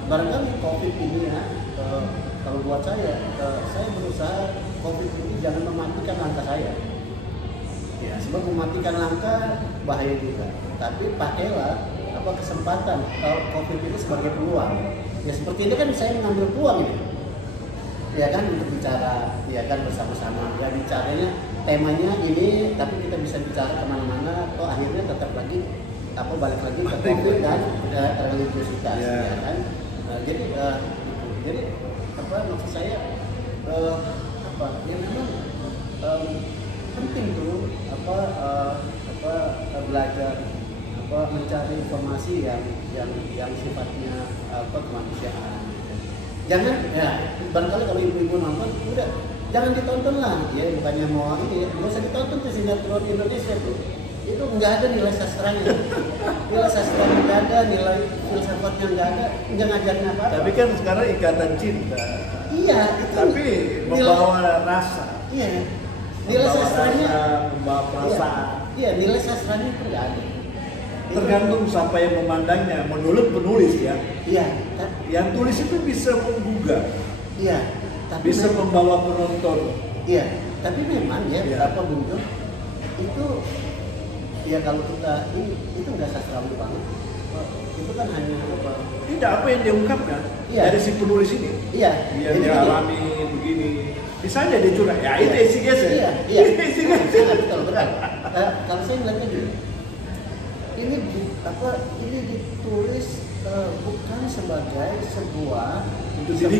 barangkali COVID ini ya, kalau buat saya berusaha COVID ini jangan mematikan langkah saya. Ya, sebab mematikan langkah bahaya juga. Tapi pakailah kesempatan COVID ini sebagai peluang. Ya seperti ini kan saya mengambil peluang ini. Ya kan, untuk bicara, ya kan, bersama-sama. Ya bicaranya temanya ini, tapi kita bisa bicara kemana-mana. Atau akhirnya tetap lagi balik lagi ke COVID dan religiositas, ya kan. Jadi maksud saya ya memang penting tuh belajar mencari informasi yang sifatnya kemanusiaan. Jangan ya, barangkali kalau ibu-ibu nonton udah jangan ditonton lah ya, bukannya mau ini ya, nggak usah ditonton tuh sinetron Indonesia tuh, itu nggak ada nilai sastranya, nilai sastranya nggak ada, nilai filsafatnya nggak ada, nggak ngajarin apa-apa. Tapi kan sekarang ikatan cinta. Iya, itu. Tapi membawa rasa. Iya. Nilai sastranya membawa perasaan. Iya, nilai sastranya itu nggak ada. Tergantung siapa yang memandangnya. Menurut penulis ya. Iya. Yang tulis itu bisa menggugah. Iya. Tapi bisa membawa penonton. Iya. Tapi memang ya, Bung Jo, itu ya kalau kita itu nggak sastrawi banget. Itu kan hanya tidak apa yang dia ungkapkan dari si penulis ini. Iya. Dia alami begini. Bisa aja dia curang. Ya itu isi geser. Iya. Betul. Kalau saya melihatnya gini, ini ditulis bukan sebagai sebuah tulisan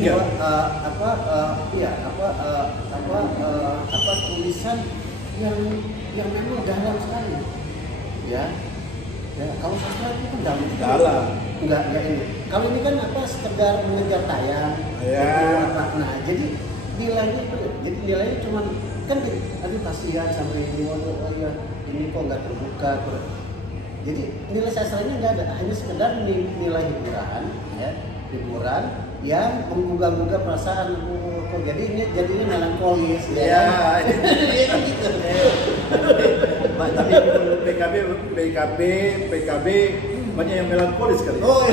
yang memang dalam sekali. Ya, kalau sastra itu kan dalam. Enggak ini. Kalau ini kan sekedar mengejar tayang. Ya. Nah, jadi nilainya cuma kan aduh kasihan sampai ini, ini kok nggak terbuka. Jadi nilai sastranya nggak ada, hanya sekedar nilai hiburan yang menggugah-gugah perasaan. Kok jadinya melankolis ya. Gitu. Tapi PKB banyak yang melankolis kali. Oh.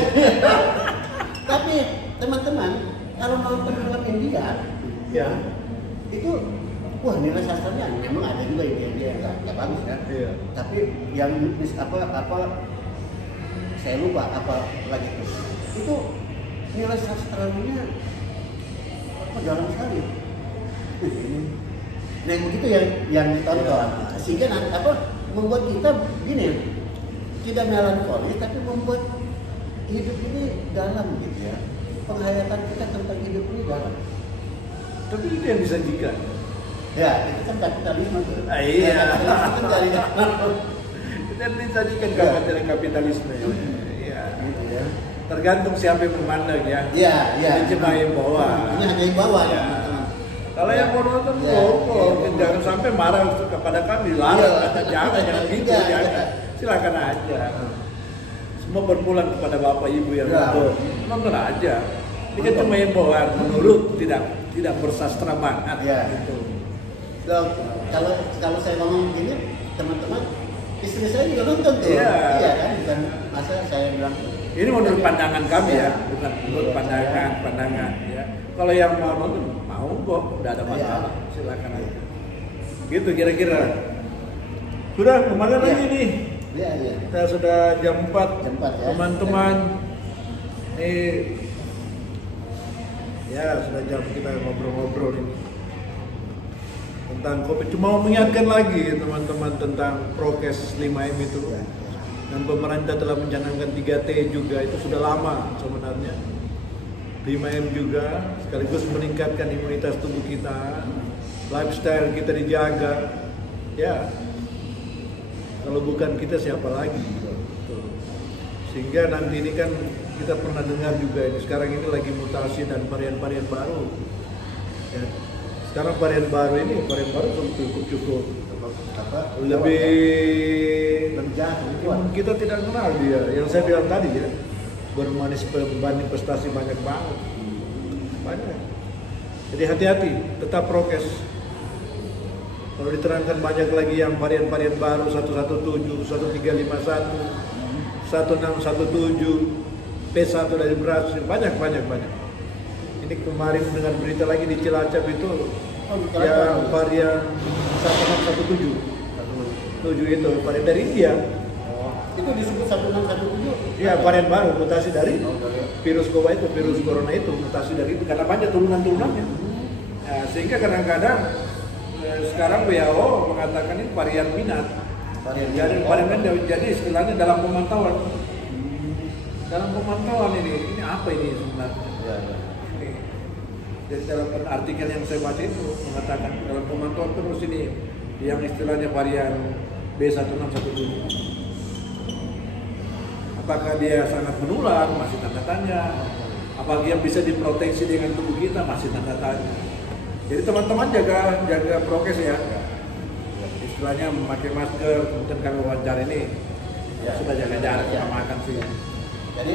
Tapi teman-teman kalau nonton film India ya itu nilai sastranya memang ada juga yang nggak bagus kan. Iya. Tapi yang saya lupa apa lagi itu nilai sastranya jarang sekali. Nah yang begitu yang ditonton sehingga membuat kita gini tidak melankolis tapi membuat hidup ini dalam gitu ya, penghayatan kita tentang hidup ini dalam. Tapi itu yang disajikan. Ya, itu kan kapitalisme tuh. Iya. Kapitalisme kan Itu yang disajikan kapitalisme. Iya. Gitu ya. Tergantung siapa yang memandang ya. Iya. Ini cuma yang bawa. Ini hanya yang bawa ya. Kalau yang mau nonton jangan sampai marah kepada kami, larang jangan gitu ya. Silakan aja. Semua berpulang kepada bapak ibu yang nonton aja. Ini kan cuma yang bawa menurut tidak bersastra banget gitu. Kalau saya ngomong begini, teman-teman, istri saya juga nonton tuh. Iya kan, bukan masa saya bilang. Ini menurut pandangan kami ya, bukan menurut pandangan ya. Kalau yang mau nonton mau kok, udah ada masalah, silakan aja. Gitu kira-kira. Sudah kemana lagi nih? Iya, iya. Kita sudah jam 4. Jam 4 ya. Teman-teman, ini ya sudah jam kita ngobrol-ngobrol ini tentang COVID. Cuma mau mengingatkan lagi teman-teman tentang prokes 5M itu. Dan pemerintah telah mencanangkan 3T juga, itu sudah lama sebenarnya. 5M juga, sekaligus meningkatkan imunitas tubuh kita, lifestyle kita dijaga. Ya, kalau bukan kita siapa lagi? Sehingga nanti ini kan kita pernah dengar juga ini sekarang ini lagi mutasi dan varian-varian baru. Ya. Sekarang varian baru cukup lebih kita tidak kenal dia. Yang saya bilang tadi ya, bermanifestasi banyak banget. Banyak. Jadi hati-hati, tetap prokes. Kalau diterangkan banyak lagi yang varian-varian baru 117, 1351, 1617, P1 dari Brasil, banyak. Ini kemarin dengan berita lagi di Cilacap itu yang varian 1617. 7 itu varian dari India. Itu disebut 1617. Iya, varian baru mutasi dari virus corona itu mutasi dari itu karena banyak turunan-turunannya. Nah, sehingga kadang-kadang sekarang WHO mengatakan ini varian minat. Jadi istilahnya dalam pemantauan. Dalam pemantauan ini apa ini sebenarnya? Ya. Ini. Jadi dalam artikel yang saya baca itu mengatakan dalam pemantauan terus ini yang istilahnya varian B1617. Apakah dia sangat menular? Masih tanda tanya. Apakah dia bisa diproteksi dengan tubuh kita? Masih tanda tanya. Jadi teman-teman jaga prokes ya. Istilahnya memakai masker, kemudian kami wawancara ini sudah jaga jarak sama makan sih. Jadi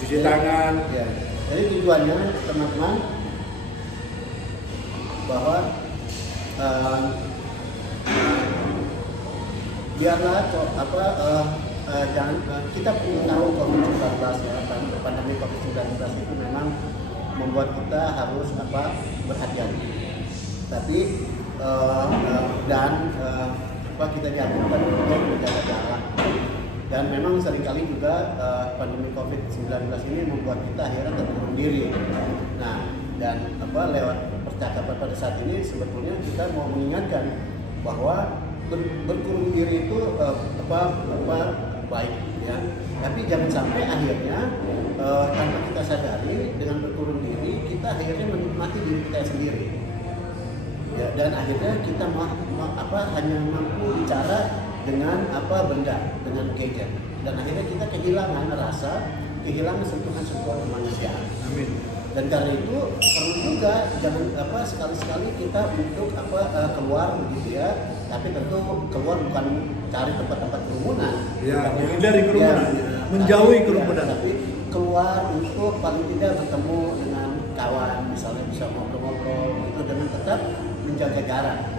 cuci tangan. Ya. Jadi tujuannya teman-teman bahwa biarlah jangan kita perlu tahu COVID-19 ya, pandemi COVID-19 itu memang membuat kita harus berhati-hati. Tapi kita dianjurkan untuk menjaga jarak. Dan memang seringkali juga pandemi COVID-19 ini membuat kita akhirnya terkurung diri. Nah, dan lewat percakapan pada saat ini sebetulnya kita mau mengingatkan bahwa berkurung diri itu baik ya. Tapi jangan sampai akhirnya tanpa kita sadari dengan berkurung diri kita akhirnya menikmati diri kita sendiri. Ya, dan akhirnya kita hanya mampu bicara dengan benda, dengan gadget, dan akhirnya kita kehilangan sentuhan kemanusiaan. Amin. Dan karena itu perlu juga jangan sekali-sekali kita untuk keluar begitu ya, tapi tentu keluar bukan cari tempat-tempat kerumunan. Ya, menghindari kerumunan, menjauhi kerumunan. Tapi keluar untuk paling tidak bertemu dengan kawan, misalnya bisa ngobrol-ngobrol itu dengan tetap menjaga jarak.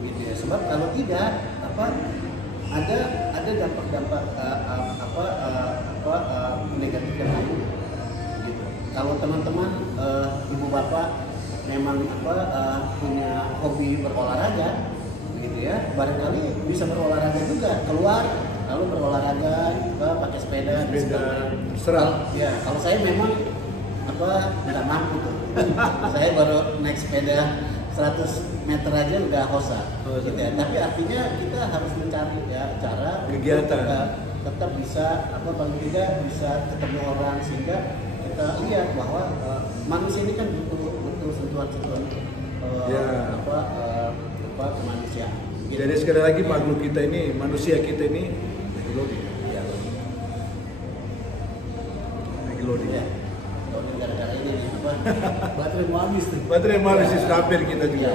Gitu ya. Sebab kalau tidak ada dampak-dampak negatif yang lain. Gitu. Kalau teman-teman ibu bapak memang punya hobi berolahraga, gitu ya, barangkali bisa berolahraga juga, keluar lalu berolahraga pakai sepeda. Serang. Ya, kalau saya memang nggak mampu tuh. Saya baru naik sepeda 100 meter aja udah hosa, gitu ya. Tapi artinya kita harus mencari ya cara kegiatan tetap bisa paling tidak bisa ketemu orang sehingga kita lihat bahwa manusia ini kan butuh sentuhan-sentuhan kemanusiaan. Gitu. Jadi sekali lagi makhluk kita ini, manusia kita ini lagi ya. Gara-gara ini baterai mau habis tuh. Baterai mau habis stapel kita juga.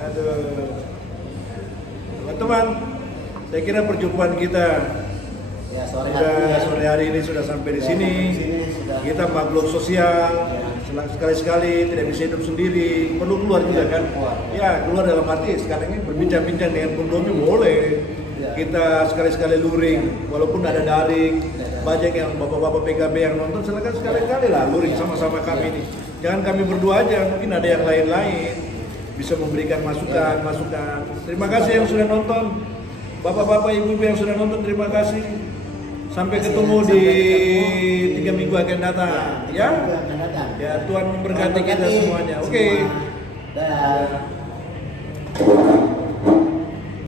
Aduh. Teman-teman, saya kira perjumpaan kita sore hari ini sudah sampai di sini. Kita makhluk sosial. Sekali-sekali tidak bisa hidup sendiri, perlu keluar juga kan? Ya, keluar dalam arti sekarang ini berbincang-bincang dengan kondomi boleh. Kita sekali-sekali luring, walaupun ada daring. Banyak yang bapak-bapak PKB yang nonton, silakan sekali-kali lah luring sama-sama kami ini. Jangan kami berdua aja, mungkin ada yang lain-lain. bisa memberikan masukan. Terima kasih yang sudah nonton. Bapak-bapak, ibu-ibu yang sudah nonton, terima kasih. Sampai ketemu di 3 minggu akan datang. Ya, Tuhan memberkati kita semuanya. Oke. Dah.